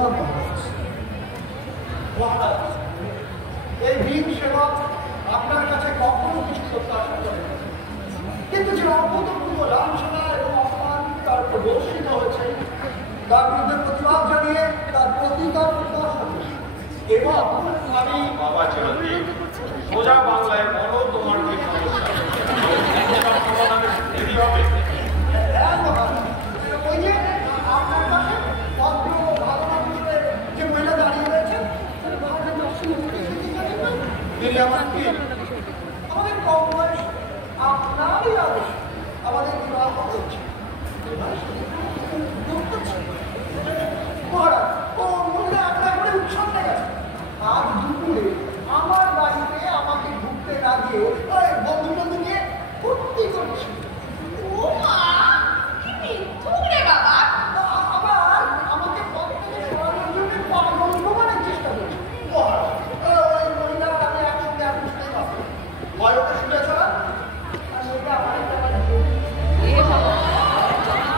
প্রণাম মহারাজ। মহারাজ, এই ভীম সেবক আপনার কাছে কখনো কিছু প্রত্যাশা করে না, কিন্তু যে অভূতপূর্ব লাঞ্ছনা এবং অপমান তার প্রদর্শিত হয়েছে তার বিরুদ্ধে প্রতিবাদ জানিয়ে তার প্রতিকার প্রত্যাশা করছি। এবং আমি বাবা চিরঞ্জীব, সোজা বাংলায় বলো তোমার কি সমস্যা, সমাধানে দেরি হবে। হ্যাঁ মহারাজ, ওই যে আপনার কাছে ভদ্র ভালো মানুষের যে মহিলা দাঁড়িয়ে রয়েছে তিনি আমার কি আমাদের কম বয়স আপনারই আদেশ আমাদের বিবাহ করছে। মহারাজ, ও মহিলা আপনার করে উৎসব গেছে। আজ দুপুরে আমার বাড়িতে আমাকে ঢুকতে না দিয়ে বন্ধু বন্ধু নিয়ে ফুর্তি করছে। ও মা, কি মিথ্যুক রে বাবা। আবার আমাকে পথ থেকে সরানোর জন্য পাগল প্রমাণের চেষ্টা করছে। মহারাজ, ওই মহিলা আর আমি একসঙ্গে আর বুঝতে পারবো বয়সটা শুনেছ না? আর মেয়েটা আমার একটা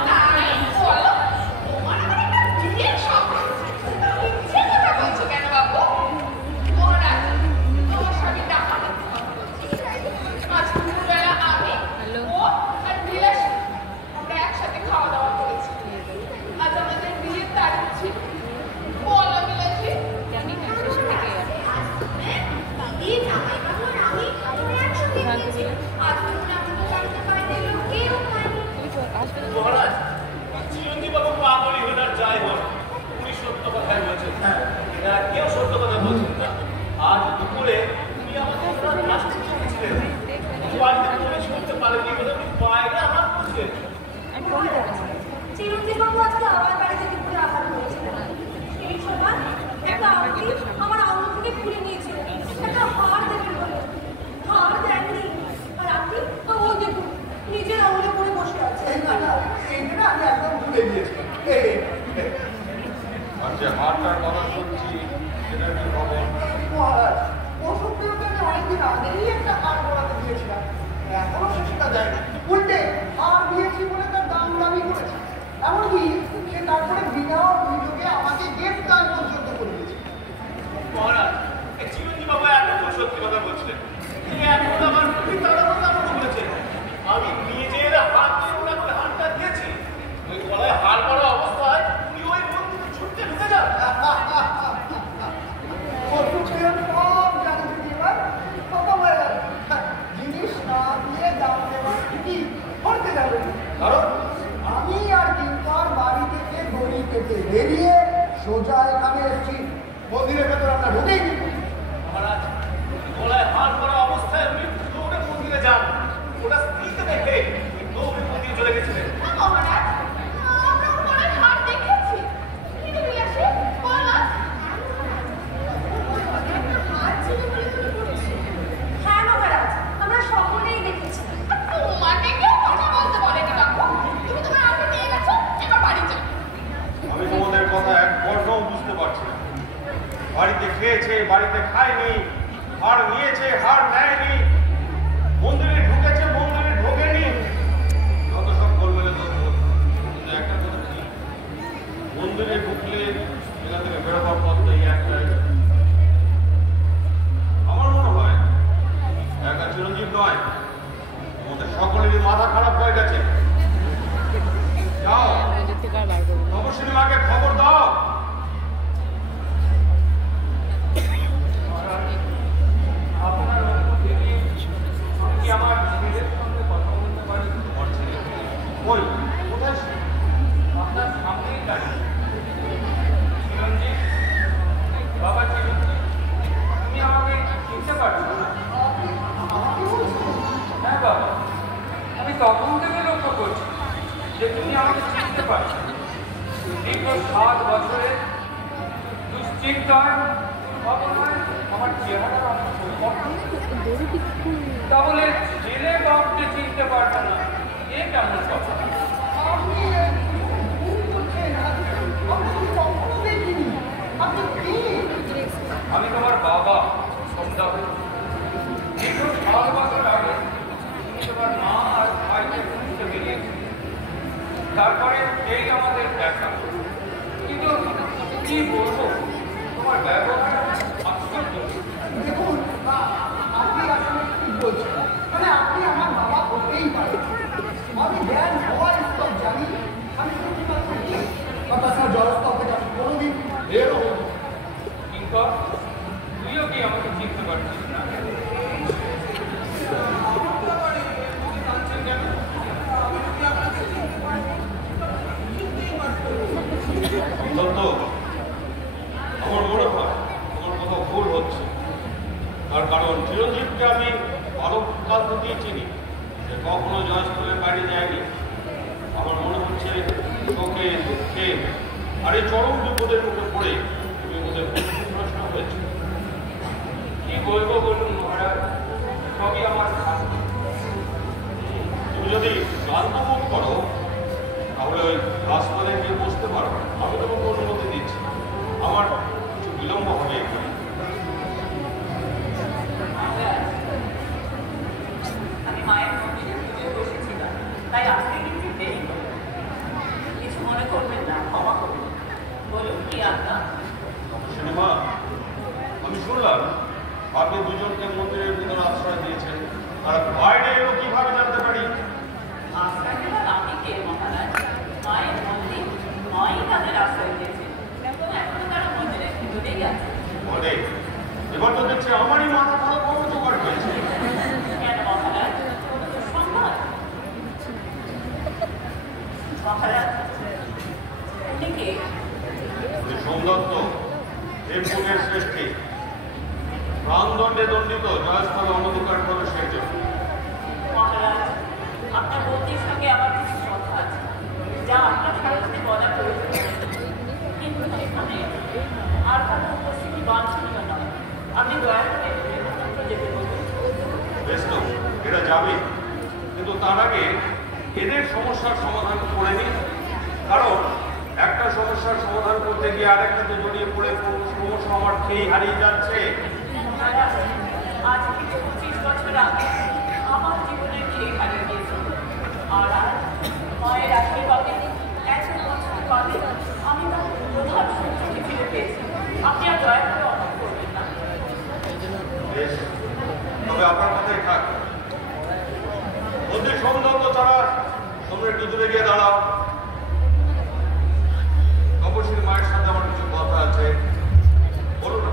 তাই বলো, তোমার আমার একটা বিয়ের শখ। মিথ্যে কথা বলছো কেন বাবু? মহারাজ, তোমার স্বামী টাকা দিতে কথা বলছে। আজ দুপুরবেলা আমি, ও আর বিলাসী আমরা একসাথে খাওয়া দাওয়া করেছি। আজ আমাদের বিয়ের তারিখ ছিল। বলো বিলাসী। দিদি, জামাইবাবু আর আমি আমরা একসাথে খেয়েছি। আজ দুপুরে আমাদের বাড়িতে বাইরে লোক কেউ খায়নি। মহারাজ, চিরঞ্জীব বাবু পাগলই হন আর যাই হোক, উনি সত্য কথাই বলছেন। এরা কেউ সত্য কথা বলছেন না। আজ দুপুরে উনি আমাকে ওনার রাস্তায় ছেড়েছিলেন। বাড়িতে প্রবেশ করতে পারেননি বলে উনি বাইরে আহার করছেন। চিরঞ্জীব বাবু আজকে আমার বাড়িতে দুপুরে আহার করেছিলেন। এই সময় একটা আংটি আমার আঙুল থেকে খুলে নিয়েছিলেন। একটা হার দেবেন বলে হার দেননি। আর আপনি ও দেখুন নিজের আঙুলে পড়ে বসে আছে। এইটা আমি একদম ভুলে গিয়েছিলাম। আর যে হারটার কথা শুনছি সেটা কি খবর? মহারাজ, ওষুধের জন্য অনেকদিন আগেই একটা হার করাতে দিয়েছিলাম, এখনো সে সেটা দেয়নি। উল্টে হার দিয়েছি বলে তার দাম দাবি করেছে। এমনকি সে তারপরে বিনা অভিযোগে আমাকে গ্রেফতার পর্যন্ত করে দিয়েছে। মহারাজ, এই চিরঞ্জীব বাবু এতক্ষণ সত্যি কথা বলছিলেন। তিনি এখন আমার খুবই তাড়াতাড়ি কথা বলেছেন। আমি নিজের হাতে ওনাকে হারটা দিয়েছি। ওই গলায় হার পরা অবস্থায় উনি ওই মন্দিরে ছুটতে ঢুকে যান। ওষুধের সব জানি যদি এবার খতম হয়ে গেল। জিনিস না দিয়ে দাম দেওয়ার কি করতে যাবে? কারণ আমি আর কিংকর বাড়ি থেকে দড়ি কেটে বেরিয়ে সোজা এখানে এসেছি। মন্দিরের ভেতর আমরা ঢুকেই নি। মহারাজ, গলায় হার পরা অবস্থায় উনি দৌড়ে মন্দিরে যান। ওটা স্ত্রীকে দেখে উনি দৌড়ে মন্দিরে চলে গেছিলেন। মহারাজ, আমরা ওনার হার দেখেছি। কিন্তু বিলাসী বল না। হার ছিল বলে মনে পড়ছে। হ্যাঁ মহারাজ, আমরা সকলেই দেখেছি। তোমাকে কেউ কথা বলতে বলেনি বাবু। তুমি তোমার আগে নিয়ে গেছো, এবার বাড়ি যাও। আমি তোমাদের কথা এক বর্ণও বুঝতে পারছি না। বাড়িতে খেয়েছে, বাড়িতে খায়নি, হার নিয়েছে, হার নেয়নি, মন্দিরে ঢুকেছে, মন্দিরে ঢোকেনি, যত সব বলবেন কিন্তু একটা কথা ঠিক, মন্দিরে ঢুকলে এখান থেকে বেরোবার পথ তো এই একটাই। আমার মনে হয় একা চিরঞ্জীব নয়, তোমাদের সকলেরই মাথা খারাপ হয়ে গেছে। যাও, তপস্বিনী মাকে খবর দাও। আপনার কি আমার ছেলের সঙ্গে কথা বলতে পারি? তোমার ছেলে কই? কোথায় সে? আপনার সামনেই দাঁড়িয়ে। চিরঞ্জীব, বাবা চিরঞ্জীব, তুমি আমাকে চিনতে পারছো না? হ্যাঁ বাবা, আমি তখন থেকে লক্ষ্য করছি যে তুমি আমাকে চিনতে পারছো। দীর্ঘ 7 বছরের দুশ্চিন্তায় অবনয় আমার চেহারার অংশ তা বলে ছেলে বাপকে চিনতে পারবে না, এ কেমন কথা? আপনি ভুল করছেন। আপনি কখনো দেখিনি। আপনি কি? আমি তোমার বাবা সন্ধ্যা। দীর্ঘ 7 বছর আগে তুমি তোমার মা আর ভাইকে খুঁজতে বেরিয়েছি। তারপরে এই আমাদের দেখা। কিন্তু কি বলবো, তোমার ব্যবহার আশ্চর্য। দেখুন আপনি আসলে কি বলছেন, মানে আপনি আমার বাবা হতেই পারেন। আমি জ্ঞান হওয়ার স্তর জানি, আমি শুধুমাত্র তাছাড়া জলস্তরকে আমি কোনোদিন বেরো হব। কিন্তু তুইও কি আমাকে চিনতে পারছিস না? আমার মনে হয় তোমার কোথাও ভুল হচ্ছে। তার কারণ চিরঞ্জীবকে আমি বালককাল থেকেই চিনি, সে কখনো জয়স্থলের বাইরে যায়নি। আমার মনে হচ্ছে শোকে দুঃখে আর এই চরম বিপদের মুখে পড়ে তুমি ওদের প্রশ্ন হয়েছে। কি বলবো বলুন মহারাজ, সবই আমার শান্তি। তুমি যদি ক্লান্ত বোধ করো তাহলে ওই রাস্তাতে গিয়ে বসতে পারো, আমি তোমাকে অনুমতি দিচ্ছি। আমার কিছু বিলম্ব হবে এখানে। আমি মায়ের মন্দিরে পুজো বসেছিলাম, তাই আজকে কিন্তু দেরি হলো। কিছু মনে করবেন না, ক্ষমা করবেন। বলুন কি আপনার? সিনেমা আমি শুনলাম আপনি দুজনকে মন্দিরের ভিতরে আশ্রয় দিয়েছেন, আর বাইরে এলো কিভাবে জানতে পারি? আশ্রয় দেওয়ার আপনি কে মহারাজ? মায়ের মন্দির, মাই তাদের আশ্রয় দিয়েছে। এখন এখনো তারা মন্দিরের ভিতরেই আছে। বলে এবার তো দেখছি আমারই মাথা খারাপ কম জোগাড় হয়েছে। কেন মহারাজ? সংবাদ মহারাজ উনি কে? সোমদত্ত এই পুণের শ্রেষ্ঠী, প্রাণদণ্ডে দণ্ডিত, জয়স্থলে অনধিকার করে সেই জন্য। মহারাজ আপনার বন্দির সঙ্গে আমার কিছু কথা আছে, যা আপনার সাথে বলা প্রয়োজন। কিন্তু সেখানে আর কারো উপস্থিতি বাঞ্ছনীয় নয়। আপনি দয়া করে যেতে বলুন। বেশ তো, এরা যাবে, কিন্তু তার আগে এদের সমস্যার সমাধান করে নিই। কারণ একটা সমস্যার সমাধান করতে গিয়ে আরেকটাতে জড়িয়ে পড়ে ক্রমশ আমার খেই হারিয়ে যাচ্ছে। মহারাজ আজ থেকে 25 বছর আগে আমার জীবনে খেয়ে হারিয়ে গিয়েছিল, আর আজ মায়ের আশীর্বাদে 1 বছর বাদে আমি তার প্রধান সূর্যকে ফিরে পেয়েছি। আপনি আর দয়া করে অমত করবেন না। বেশ, তবে আপনার কথাই থাক। মন্দির সোমদত্ত ছাড়া তোমরা একটু দূরে গিয়ে দাঁড়াও। তপস্বীর মায়ের সাথে আমার কিছু কথা আছে, বলো না।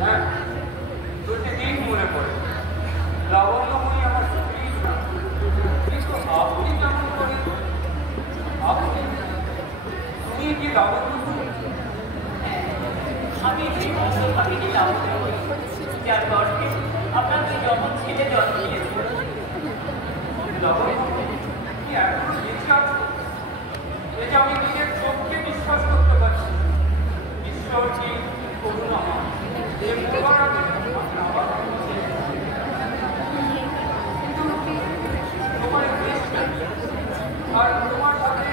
হ্যাঁ, দুটি দিন মনে পড়ে। লাবণ্যময়ী আমার স্ত্রী না, কিন্তু আপনি কেমন করে? আপনি তুমি কি লাবণ্যময়ী? আমি সেই বছর ভাবিনি লাবণ্যময়ী, যার গর্ভে আপনার দুই যমজ ছেলে জন্ম নিয়েছিল। লাবণ্যময়ী, তুমি এখনো বেঁচে আছো? এ যে আমি নিজের চোখকে বিশ্বাস করতে পারছি। ঈশ্বর কি করুণাময়, এ মরবার আগে আবার তোমার দেশটা আর তোমার সাথে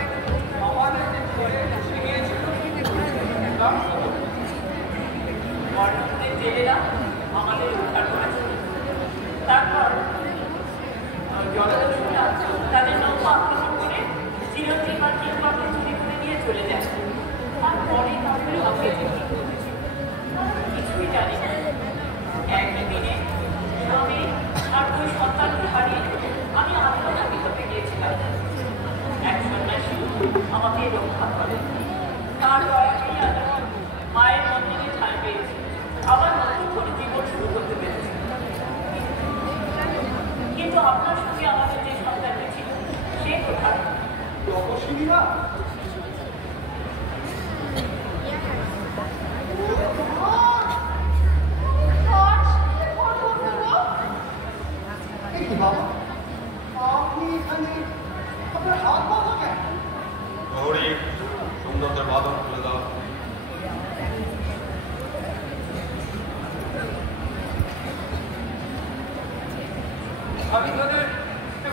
আমাদের যে ছেলে এসে গিয়েছিল তার খবর। বর্ণমূলের জেলেরা আমাদের উদ্ধার করেছিল। তারপর জলদস্যুরা তাদের নৌকা আক্রমণ করে চিরঞ্জীব আর কিংবাকে চুরি করে নিয়ে চলে যায়। তারপরে তাদের হাতে কিছুই জানি না। একই দিনে স্বামী আর 2 সন্তানকে হারিয়ে আমি আত্মঘাতী হতে গিয়েছিলাম। এক সন্ন্যাসী আমাকে রক্ষা করে। তার দয়াকেই আজ মায়ের মন্দিরে ঠাঁই পেয়েছি, আবার নতুন করে জীবন শুরু করতে পেরেছি। কিন্তু আপনার সঙ্গে আমাদের যে সন্তানটি ছিল সে কোথায়? তপস্বীরা কি বাবা, আপনি এখানে আপনার হাত বাঁধা কেন? গৌরী, সোমদত্তের বাঁধন খুলে দাও। আমি তোদের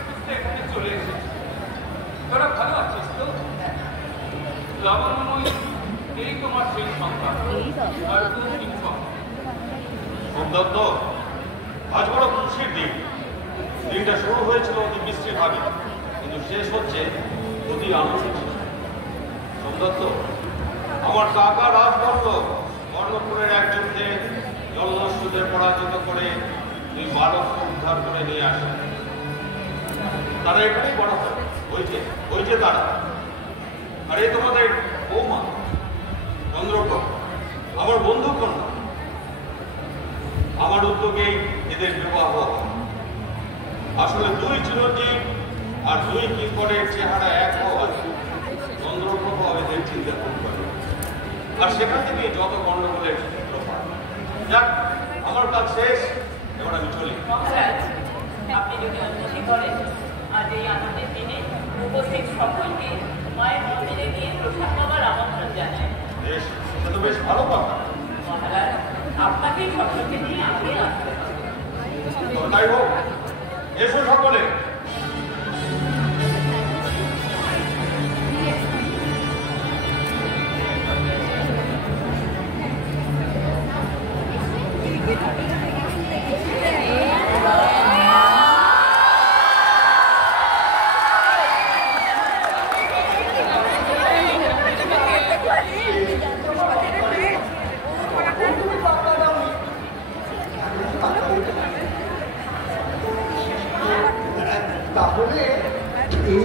খুঁজতে এখানে চলে এসেছি। তোরা ভালো আছিস তো? লাবণ্যময়ী, এই তোমার সেই সন্তান, আর তুই কিংবা সোমদত্ত, আজ বড় খুশির দিন। দিনটা শুরু হয়েছিল অতি বৃষ্টির ভাবে, কিন্তু শেষ হচ্ছে অতি আনন্দিত। সোমদত্ত, আমার কাকা রাজবর্গ কর্ণপুরের একজনকে জলদস্যুদের পরাজিত করে দুই বালককে উদ্ধার করে নিয়ে আসে। তারা এখানেই বড় হয়, ওই যে তারা। আর এই তোমাদের বৌমা চন্দ্রকর, আমার বন্ধু কন্যা। আমার উদ্যোগেই এদের বিবাহ। আসলে দুই চিরঞ্জীব আর দুই কিঙ্করের চেহারা এক হওয়ায় চন্দ্রপ্রভা এদের চিন্তা করে, আর সেখান থেকে যত গণ্ডগোলের সূত্রপাত। যাক, আমার কাজ শেষ, এবার আমি চলি। মহারাজ, আপনি যদি অনুমতি করেন, আজ এই আনন্দের দিনে উপস্থিত সকলকে মায়ের মন্দিরে গিয়ে প্রসাদ পাবার আমন্ত্রণ জানাই। বেশ, সে তো বেশ ভালো কথা। মহারাজ, আপনাকেই সকলকে নিয়ে আগে আসতে হবে। তো তাই হোক, এসো সকলে। তাহলে এই